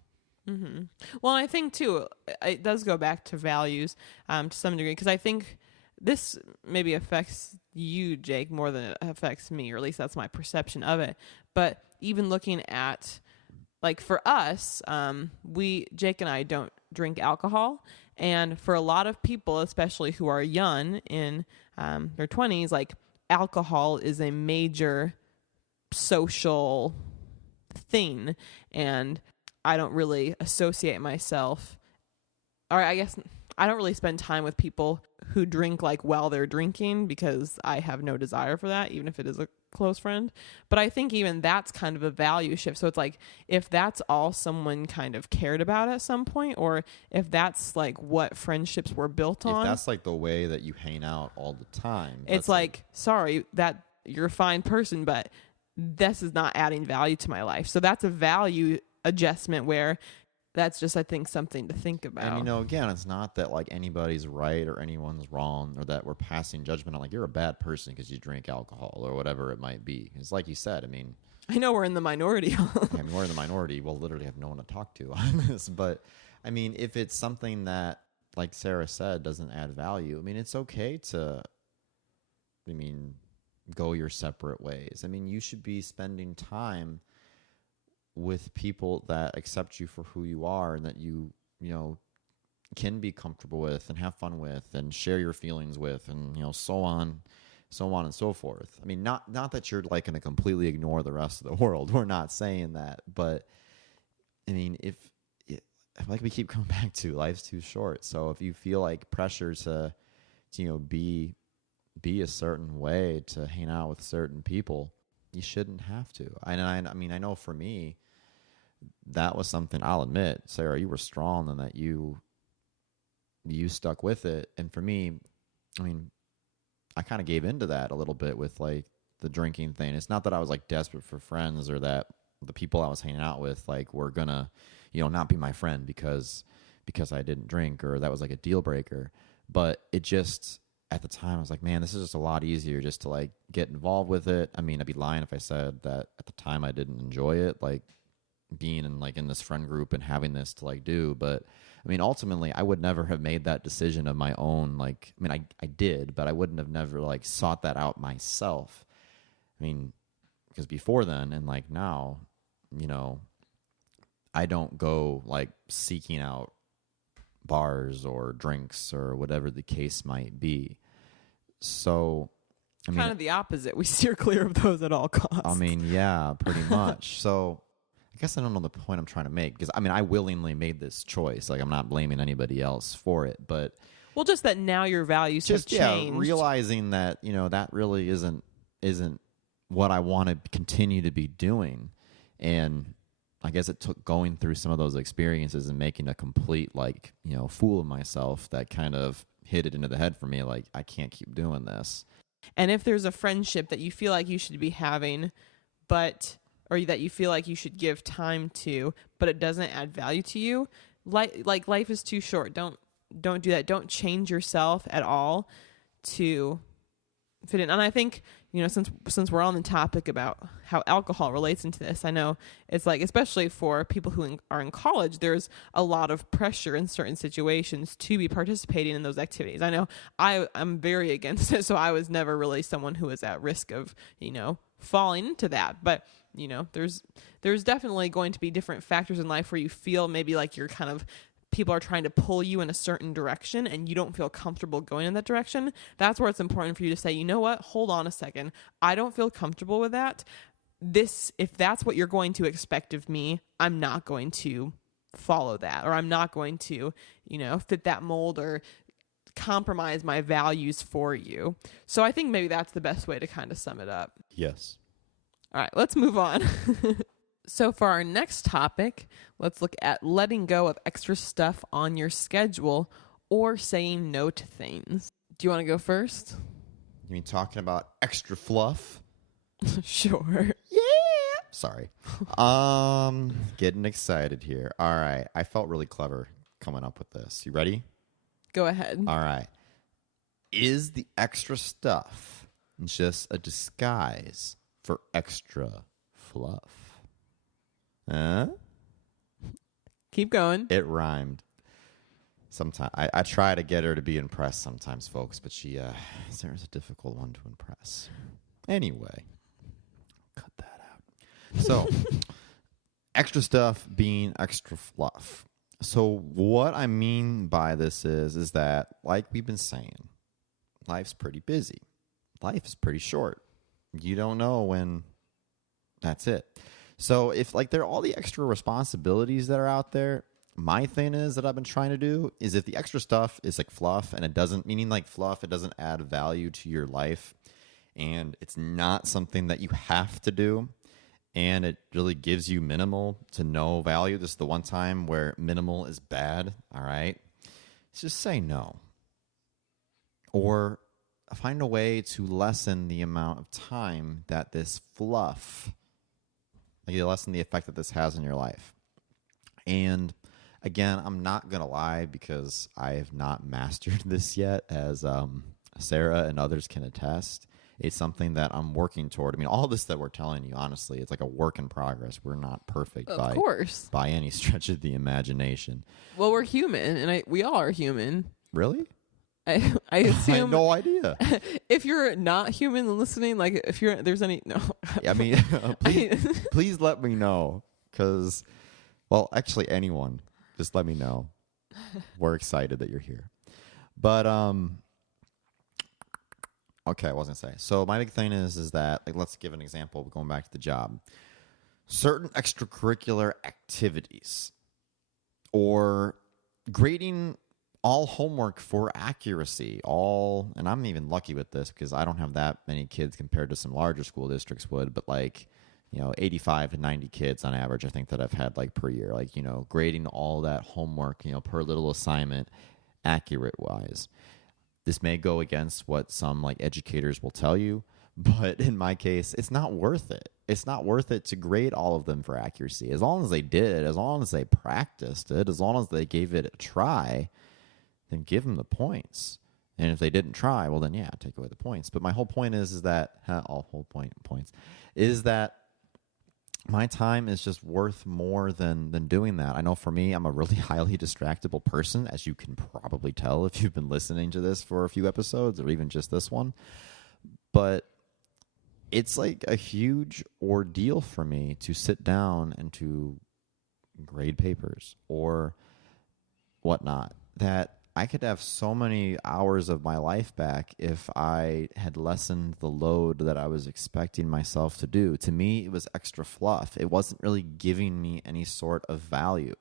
Mm-hmm. Well, I think too, it does go back to values to some degree, because I think this maybe affects you, Jake, more than it affects me, or at least that's my perception of it. But even looking at, like, for us, Jake and I don't drink alcohol. And for a lot of people, especially who are young in their 20s, like, alcohol is a major social thing. And I don't really associate myself, or I guess I don't really spend time with people who drink like while they're drinking, because I have no desire for that, even if it is a close friend. But I think even that's kind of a value shift. So it's like, if that's all someone kind of cared about at some point, or if that's like what friendships were built on. If that's like the way that you hang out all the time. It's like, sorry, that you're a fine person, but this is not adding value to my life. So that's a value adjustment where that's just, I think, something to think about. And, again, it's not that like anybody's right or anyone's wrong, or that we're passing judgment on like you're a bad person because you drink alcohol or whatever it might be. It's like you said, I mean, I know we're in the minority. I mean, we're in the minority. We'll literally have no one to talk to on this. But I mean, if it's something that, like Sarah said, doesn't add value, I mean, it's okay to, go your separate ways. I mean, you should be spending time with people that accept you for who you are, and that you can be comfortable with and have fun with and share your feelings with, and so on and so forth. I mean, not that you're like going to completely ignore the rest of the world. We're not saying that, but I mean, if like we keep coming back to, life's too short. So if you feel like pressure to be a certain way, to hang out with certain people, you shouldn't have to. I mean, I know for me, that was something, I'll admit, Sarah, you were strong in that you stuck with it. And for me, I mean, I kind of gave into that a little bit with like the drinking thing. It's not that I was like desperate for friends, or that the people I was hanging out with like were gonna, not be my friend because I didn't drink, or that was like a deal breaker. But it just, at the time, I was like, man, this is just a lot easier just to like get involved with it. I mean, I'd be lying if I said that at the time I didn't enjoy it, like being in this friend group and having this to like do. But I mean, ultimately, I would never have made that decision of my own. Like, I mean, I did, but I wouldn't have never like sought that out myself. I mean, because before then and like now, I don't go like seeking out bars or drinks or whatever the case might be. So, I mean, kind of the opposite. We steer clear of those at all costs. I mean, yeah, pretty much. So I guess I don't know the point I'm trying to make, because I mean, I willingly made this choice. Like, I'm not blaming anybody else for it, but well, just that now your values have changed. Realizing that, that really isn't what I want to continue to be doing. And I guess it took going through some of those experiences and making a complete, like, fool of myself that kind of hit it into the head for me. Like, I can't keep doing this. And if there's a friendship that you feel like you should be having, or that you feel like you should give time to, but it doesn't add value to you, like life is too short. Don't do that. Don't change yourself at all to fit in. And I think, since we're on the topic about how alcohol relates into this, I know it's like, especially for people who are in college, there's a lot of pressure in certain situations to be participating in those activities. I know I'm very against it, so I was never really someone who was at risk of, falling into that. But, there's definitely going to be different factors in life where you feel maybe like you're kind of, people are trying to pull you in a certain direction and you don't feel comfortable going in that direction. That's where it's important for you to say, you know what, hold on a second. I don't feel comfortable with that. If that's what you're going to expect of me, I'm not going to follow that, or I'm not going to, fit that mold or compromise my values for you. So I think maybe that's the best way to kind of sum it up. Yes. All right, let's move on. So for our next topic, let's look at letting go of extra stuff on your schedule or saying no to things. Do you want to go first? You mean talking about extra fluff? Sure. Yeah. Sorry. Getting excited here. All right. I felt really clever coming up with this. You ready? Go ahead. All right. Is the extra stuff just a disguise for extra fluff? Huh? Keep going. It rhymed. Sometimes I try to get her to be impressed sometimes, folks, but Sarah's a difficult one to impress. Anyway, cut that out. So, extra stuff being extra fluff. So what I mean by this is that, like we've been saying, life's pretty busy. Life is pretty short. You don't know when that's it. So if there are all the extra responsibilities that are out there, my thing is that I've been trying to do is if the extra stuff is like fluff and it doesn't, meaning like fluff, it doesn't add value to your life and it's not something that you have to do and it really gives you minimal to no value. This is the one time where minimal is bad, all right? Just say no. Or find a way to lessen the amount of time that this fluff, lessen the effect that this has in your life. And again, I'm not going to lie because I have not mastered this yet, as Sarah and others can attest. It's something that I'm working toward. I mean, all this that we're telling you, honestly, it's like a work in progress. We're not perfect by any stretch of the imagination. Well, we're human, and we all are human. Really? I assume. I had no idea. If you're not human and listening, there's any no. I mean, please let me know because, well, actually, anyone, just let me know. We're excited that you're here. But okay, I wasn't gonna say. So my big thing is that let's give an example. Going back to the job, certain extracurricular activities or grading all homework for accuracy, and I'm even lucky with this because I don't have that many kids compared to some larger school districts would, but 85 to 90 kids on average, I think that I've had per year, grading all that homework, per little assignment, accurate wise. This may go against what some educators will tell you, but in my case, it's not worth it. It's not worth it to grade all of them for accuracy. As long as they did it, as long as they practiced it, as long as they gave it a try, then give them the points. And if they didn't try, well, then, take away the points. But my whole point is that my time is just worth more than doing that. I know for me, I'm a really highly distractible person, as you can probably tell if you've been listening to this for a few episodes or even just this one. But it's a huge ordeal for me to sit down and to grade papers or whatnot that I could have so many hours of my life back if I had lessened the load that I was expecting myself to do. To me, it was extra fluff. It wasn't really giving me any sort of value.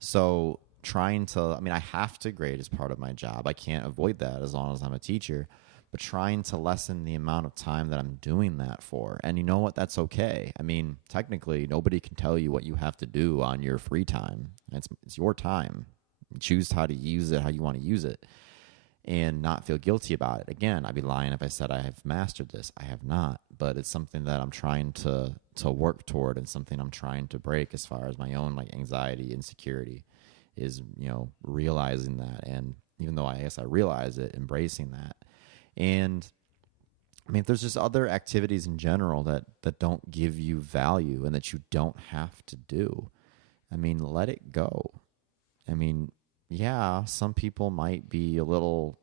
So I have to grade as part of my job. I can't avoid that as long as I'm a teacher. But trying to lessen the amount of time that I'm doing that for. And you know what? That's okay. I mean, technically, nobody can tell you what you have to do on your free time. It's your time. Choose how to use it, how you want to use it, and not feel guilty about it. Again, I'd be lying if I said I have mastered this. I have not, but it's something that I'm trying to work toward and something I'm trying to break as far as my own anxiety, insecurity is, realizing that. And even though I guess I realize it, embracing that. And I mean, there's just other activities in general that don't give you value and that you don't have to do. I mean, let it go. I mean, some people might be a little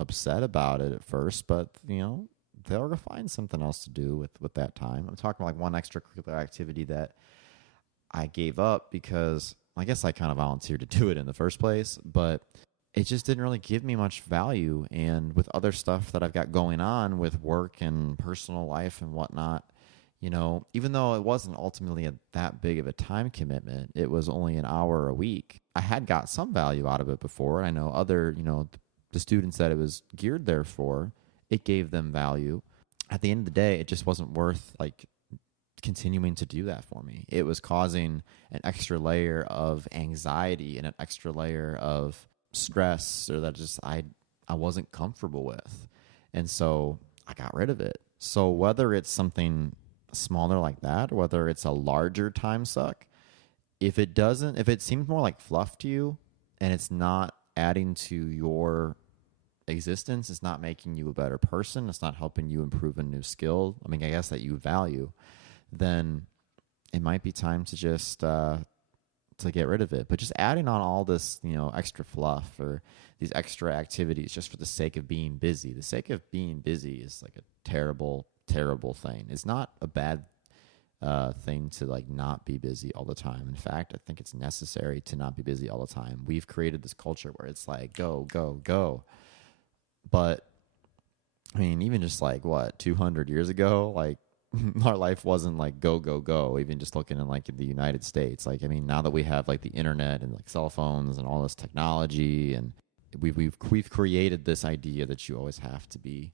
upset about it at first, but, they'll find something else to do with that time. I'm talking about one extracurricular activity that I gave up because I guess I kind of volunteered to do it in the first place, but it just didn't really give me much value. And with other stuff that I've got going on with work and personal life and whatnot, even though it wasn't ultimately that big of a time commitment, it was only an hour a week. I had got some value out of it before. I know other, the students that it was geared there for, it gave them value. At the end of the day, it just wasn't worth continuing to do that for me. It was causing an extra layer of anxiety and an extra layer of stress or that just I wasn't comfortable with. And so I got rid of it. So whether it's something smaller like that, or whether it's a larger time suck, if it seems more like fluff to you and it's not adding to your existence, it's not making you a better person, it's not helping you improve a new skill, I mean, I guess that you value, then it might be time to just to get rid of it. But just adding on all this, extra fluff or these extra activities just for the sake of being busy. The sake of being busy is like a terrible, terrible thing. It's not a bad thing to like not be busy all the time. In fact, I think it's necessary to not be busy all the time. We've created this culture where it's like go, go, go. But I mean, even just like 200 years ago, like our life wasn't like go, go, go. Even just looking in like the United States, like, I mean, now that we have like the internet and like cell phones and all this technology, and we've created this idea that you always have to be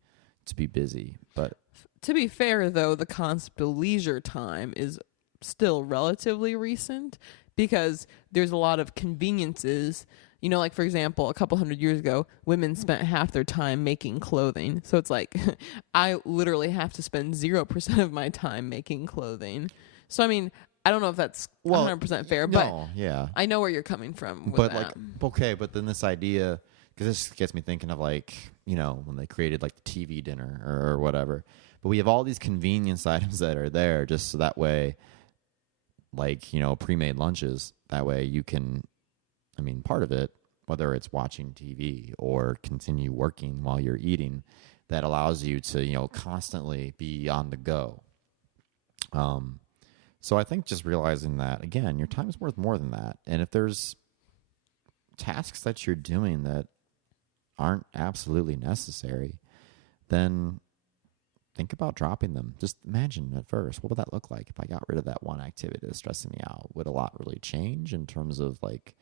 busy. But to be fair, though, the concept of leisure time is still relatively recent because there's a lot of conveniences. Like, for example, a couple hundred years ago, women spent half their time making clothing. So it's like I literally have to spend 0% of my time making clothing. So, I mean, I don't know if that's 100% fair, but yeah, I know where you're coming from with but that. Like, okay, but then this idea, because this gets me thinking of like, when they created like the TV dinner or whatever. But we have all these convenience items that are there just so that way, like, pre-made lunches, that way you can, I mean, part of it, whether it's watching TV or continue working while you're eating, that allows you to, constantly be on the go. So I think just realizing that, again, your time is worth more than that. And if there's tasks that you're doing that aren't absolutely necessary, then think about dropping them. Just imagine at first, what would that look like if I got rid of that one activity that's stressing me out? Would a lot really change in terms of like,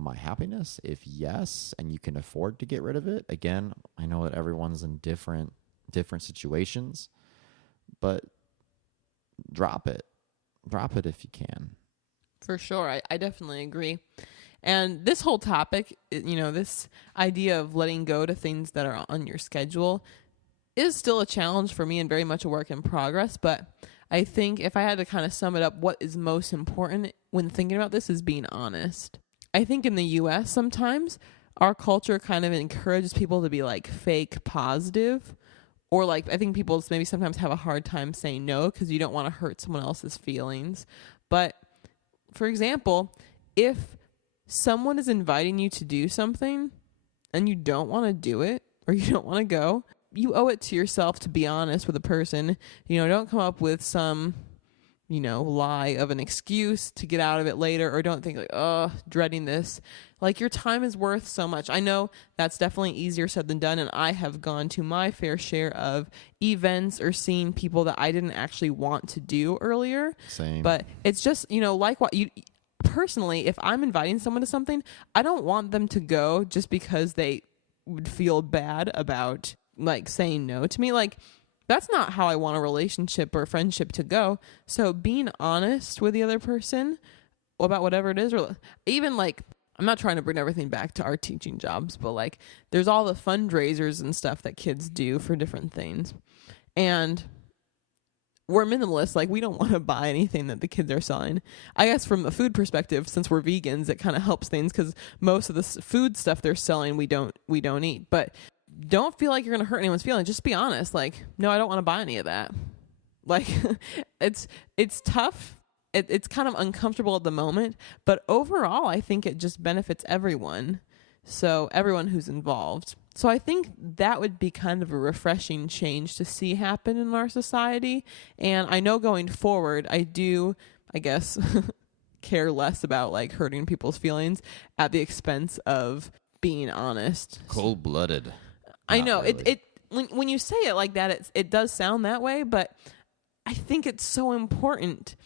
my happiness? If yes, and you can afford to get rid of it, again, I know that everyone's in different situations, but drop it if you can. For sure. I definitely agree. And this whole topic, this idea of letting go to things that are on your schedule is still a challenge for me and very much a work in progress. But I think if I had to kind of sum it up, what is most important when thinking about this is being honest. I think in the U.S. sometimes our culture kind of encourages people to be like fake positive, or like I think people maybe sometimes have a hard time saying no because you don't want to hurt someone else's feelings. But for example, if someone is inviting you to do something and you don't want to do it or you don't want to go, you owe it to yourself to be honest with the person. Don't come up with some lie of an excuse to get out of it later, or don't think like, oh, dreading this. Like, your time is worth so much. I know that's definitely easier said than done, and I have gone to my fair share of events or seen people that I didn't actually want to do earlier. Same. But it's just, like what you personally, if I'm inviting someone to something, I don't want them to go just because they would feel bad about like saying no to me. Like, that's not how I want a relationship or a friendship to go. So being honest with the other person about whatever it is, or even like, I'm not trying to bring everything back to our teaching jobs, but like there's all the fundraisers and stuff that kids do for different things. And we're minimalists. Like, we don't want to buy anything that the kids are selling. I guess from a food perspective, since we're vegans, it kind of helps things because most of the food stuff they're selling, we don't eat. But don't feel like you're going to hurt anyone's feelings. Just be honest. Like, no, I don't want to buy any of that. Like, it's tough. It's kind of uncomfortable at the moment, but overall, I think it just benefits everyone. So everyone who's involved. So I think that would be kind of a refreshing change to see happen in our society. And I know going forward, I do, I guess, care less about like hurting people's feelings at the expense of being honest. Cold-blooded. I know really. it when you say it like that, it does sound that way, but I think it's so important.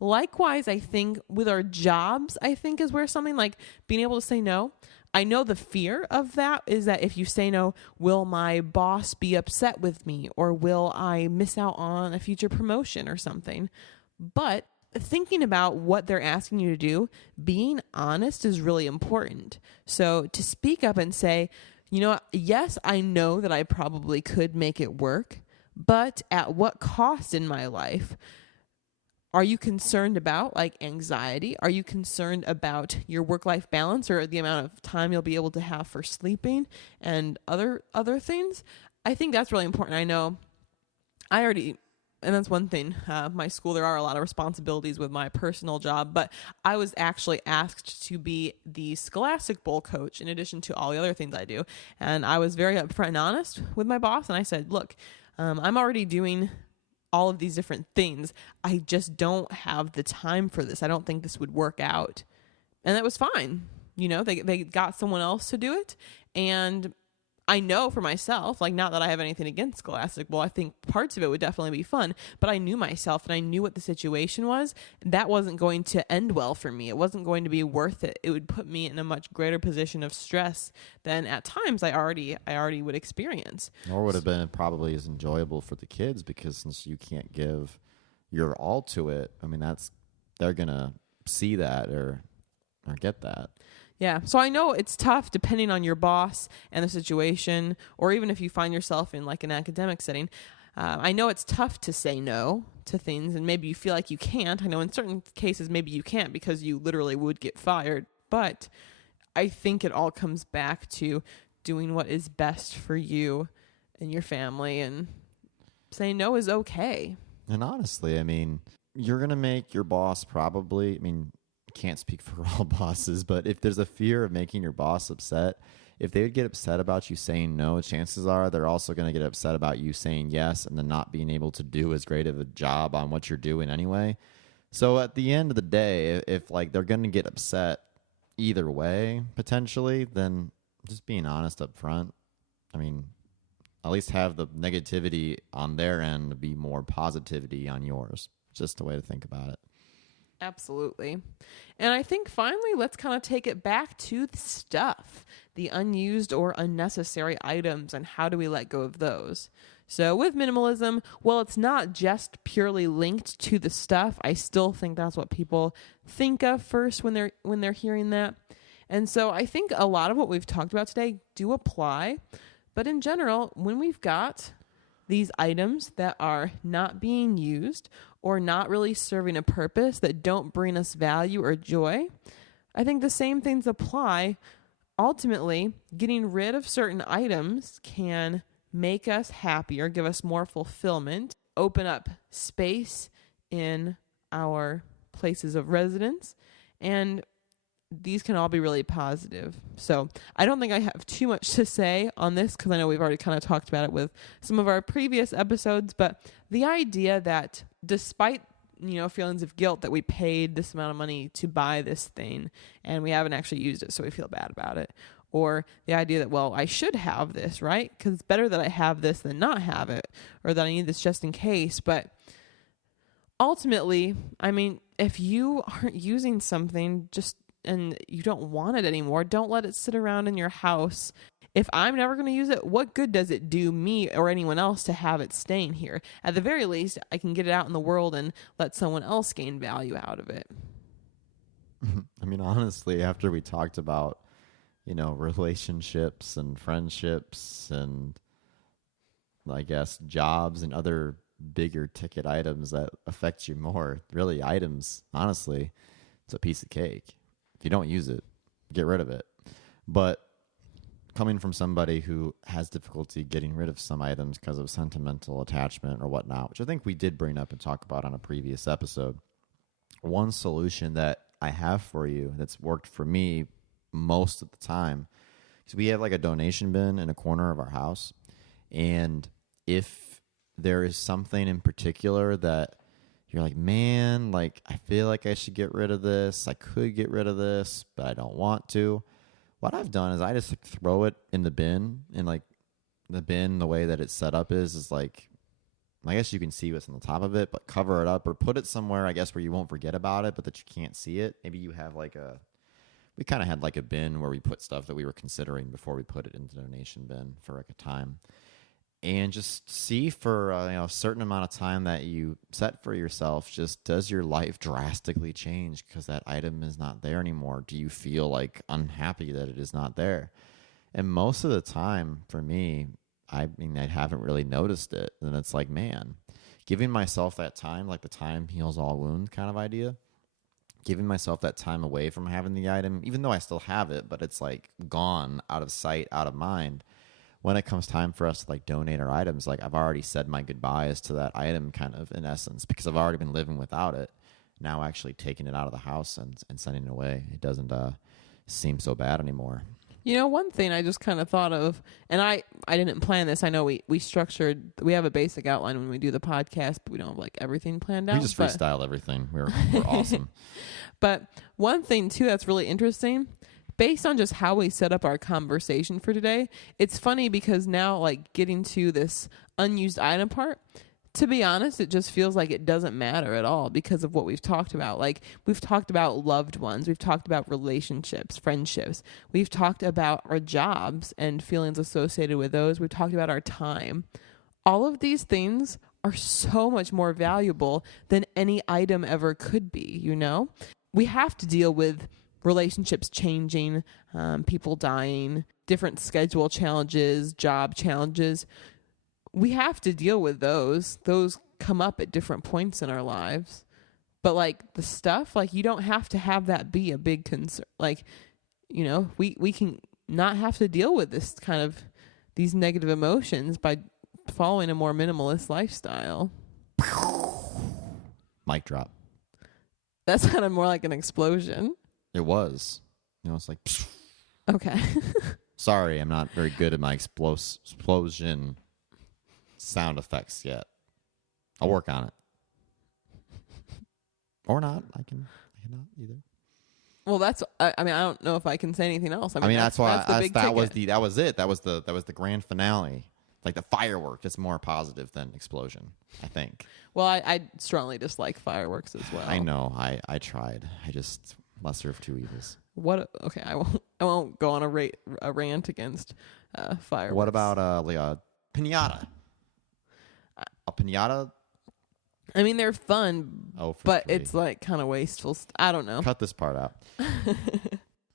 Likewise, I think with our jobs, I think is where something like being able to say no. I know the fear of that is that if you say no, will my boss be upset with me, or will I miss out on a future promotion or something? But thinking about what they're asking you to do, being honest is really important. So to speak up and say, yes, I know that I probably could make it work, but at what cost in my life? Are you concerned about like anxiety? Are you concerned about your work-life balance or the amount of time you'll be able to have for sleeping and other things? I think that's really important. I know and that's one thing. My school, there are a lot of responsibilities with my personal job, but I was actually asked to be the Scholastic Bowl coach in addition to all the other things I do. And I was very upfront and honest with my boss. And I said, look, I'm already doing all of these different things. I just don't have the time for this. I don't think this would work out. And that was fine. They got someone else to do it. And I know for myself, like, not that I have anything against Scholastic Bowl, I think parts of it would definitely be fun, but I knew myself and I knew what the situation was. That wasn't going to end well for me. It wasn't going to be worth it. It would put me in a much greater position of stress than at times I already would experience. Or would have been probably as enjoyable for the kids, because since you can't give your all to it, I mean, they're going to see that or get that. Yeah. So I know it's tough depending on your boss and the situation, or even if you find yourself in like an academic setting. I know it's tough to say no to things, and maybe you feel like you can't. I know in certain cases maybe you can't because you literally would get fired. But I think it all comes back to doing what is best for you and your family, and saying no is okay. And honestly, I mean, you're going to make your boss probably, I mean, can't speak for all bosses, but if there's a fear of making your boss upset, if they would get upset about you saying no, chances are they're also going to get upset about you saying yes and then not being able to do as great of a job on what you're doing anyway. So at the end of the day, if like they're going to get upset either way, potentially, then just being honest up front. I mean, at least have the negativity on their end be more positivity on yours. Just a way to think about it. Absolutely. And I think finally, let's kind of take it back to the stuff, the unused or unnecessary items, and how do we let go of those? So with minimalism, well, it's not just purely linked to the stuff. I still think that's what people think of first when they're hearing that. And so I think a lot of what we've talked about today do apply. But in general, when we've got these items that are not being used or not really serving a purpose, that don't bring us value or joy, I think the same things apply. Ultimately, getting rid of certain items can make us happier, give us more fulfillment, open up space in our places of residence, and these can all be really positive. So I don't think I have too much to say on this, because I know we've already kind of talked about it with some of our previous episodes, but the idea that despite, feelings of guilt that we paid this amount of money to buy this thing and we haven't actually used it, so we feel bad about it, or the idea that, well, I should have this, right? Because it's better that I have this than not have it, or that I need this just in case. But ultimately, I mean, if you aren't using something and you don't want it anymore, don't let it sit around in your house. If I'm never going to use it, what good does it do me or anyone else to have it staying here? At the very least, I can get it out in the world and let someone else gain value out of it. I mean, honestly, after we talked about, relationships and friendships and, I guess, jobs and other bigger ticket items that affect you more, really items, honestly, it's a piece of cake. If you don't use it, get rid of it. But coming from somebody who has difficulty getting rid of some items because of sentimental attachment or whatnot, which I think we did bring up and talk about on a previous episode, one solution that I have for you that's worked for me most of the time is we have like a donation bin in a corner of our house. And if there is something in particular that you're like, man, like, I feel like I should get rid of this. I could get rid of this, but I don't want to. What I've done is I just throw it in the bin, and like the bin, the way that it's set up is like, I guess you can see what's on the top of it, but cover it up or put it somewhere, I guess, where you won't forget about it, but that you can't see it. Maybe you have we kind of had like a bin where we put stuff that we were considering before we put it into the donation bin for like a time. And just see for a certain amount of time that you set for yourself, just does your life drastically change because that item is not there anymore? Do you feel like unhappy that it is not there? And most of the time for me, I mean, I haven't really noticed it. And it's like, man, giving myself that time, like the time heals all wounds kind of idea, giving myself that time away from having the item, even though I still have it, but it's like gone, out of sight, out of mind. When it comes time for us to like donate our items, like I've already said my goodbyes to that item kind of in essence, because I've already been living without it. Now actually taking it out of the house and sending it away, it doesn't seem so bad anymore. You know, one thing I just kind of thought of, and I didn't plan this. I know we have a basic outline when we do the podcast, but we don't have like everything planned out. We just freestyle everything. We're awesome. But one thing too that's really interesting, based on just how we set up our conversation for today, it's funny because now like getting to this unused item part, to be honest, it just feels like it doesn't matter at all because of what we've talked about. Like, we've talked about loved ones. We've talked about relationships, friendships. We've talked about our jobs and feelings associated with those. We've talked about our time. All of these things are so much more valuable than any item ever could be, you know? We have to deal with relationships changing, people dying, different schedule challenges, job challenges. We have to deal with those. Those come up at different points in our lives. But like the stuff, like you don't have to have that be a big concern. Like, you know, we can not have to deal with this kind of these negative emotions by following a more minimalist lifestyle. Mic drop. That sounded more like an explosion. It was. You know, it's like, okay. Sorry, I'm not very good at my explosion sound effects yet. I'll work on it. Or not. I cannot either. Well, that's. I mean, I don't know if I can say anything else. I mean that's why that was it. That was the grand finale. Like the firework. It's more positive than explosion, I think. Well, I strongly dislike fireworks as well. I know. I tried. I just lesser of two evils. What? Okay, I won't go on a rant against fireworks. What about like a piñata? A piñata? I mean, they're fun, but free. It's like kind of wasteful. I don't know. Cut this part out.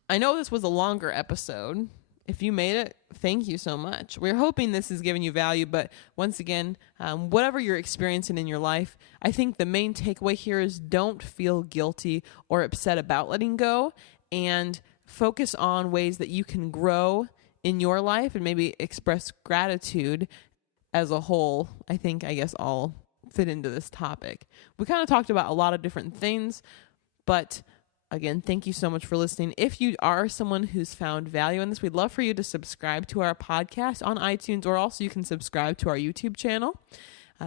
I know this was a longer episode. If you made it, thank you so much. We're hoping this is giving you value, but once again, whatever you're experiencing in your life, I think the main takeaway here is don't feel guilty or upset about letting go, and focus on ways that you can grow in your life and maybe express gratitude as a whole. I guess all fit into this topic. We kind of talked about a lot of different things, but again, thank you so much for listening. If you are someone who's found value in this, we'd love for you to subscribe to our podcast on iTunes, or also you can subscribe to our YouTube channel.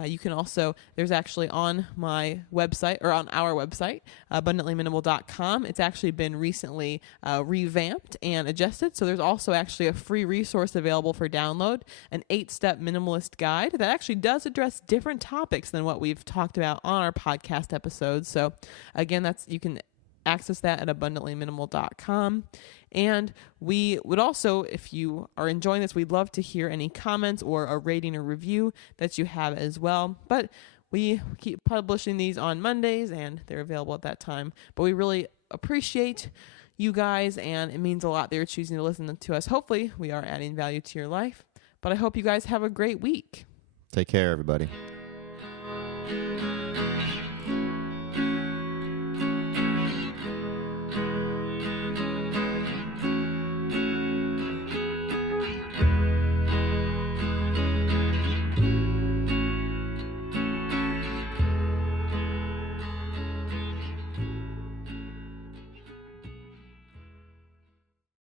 You can also, there's actually on my website, or on our website, abundantlyminimal.com. It's actually been recently revamped and adjusted. So there's also actually a free resource available for download, an 8-step minimalist guide that actually does address different topics than what we've talked about on our podcast episodes. So again, you can access that at abundantlyminimal.com. And we would also, if you are enjoying this, we'd love to hear any comments or a rating or review that you have as well. But we keep publishing these on Mondays, and they're available at that time. But we really appreciate you guys, and it means a lot that you're choosing to listen to us. Hopefully, we are adding value to your life. But I hope you guys have a great week. Take care, everybody.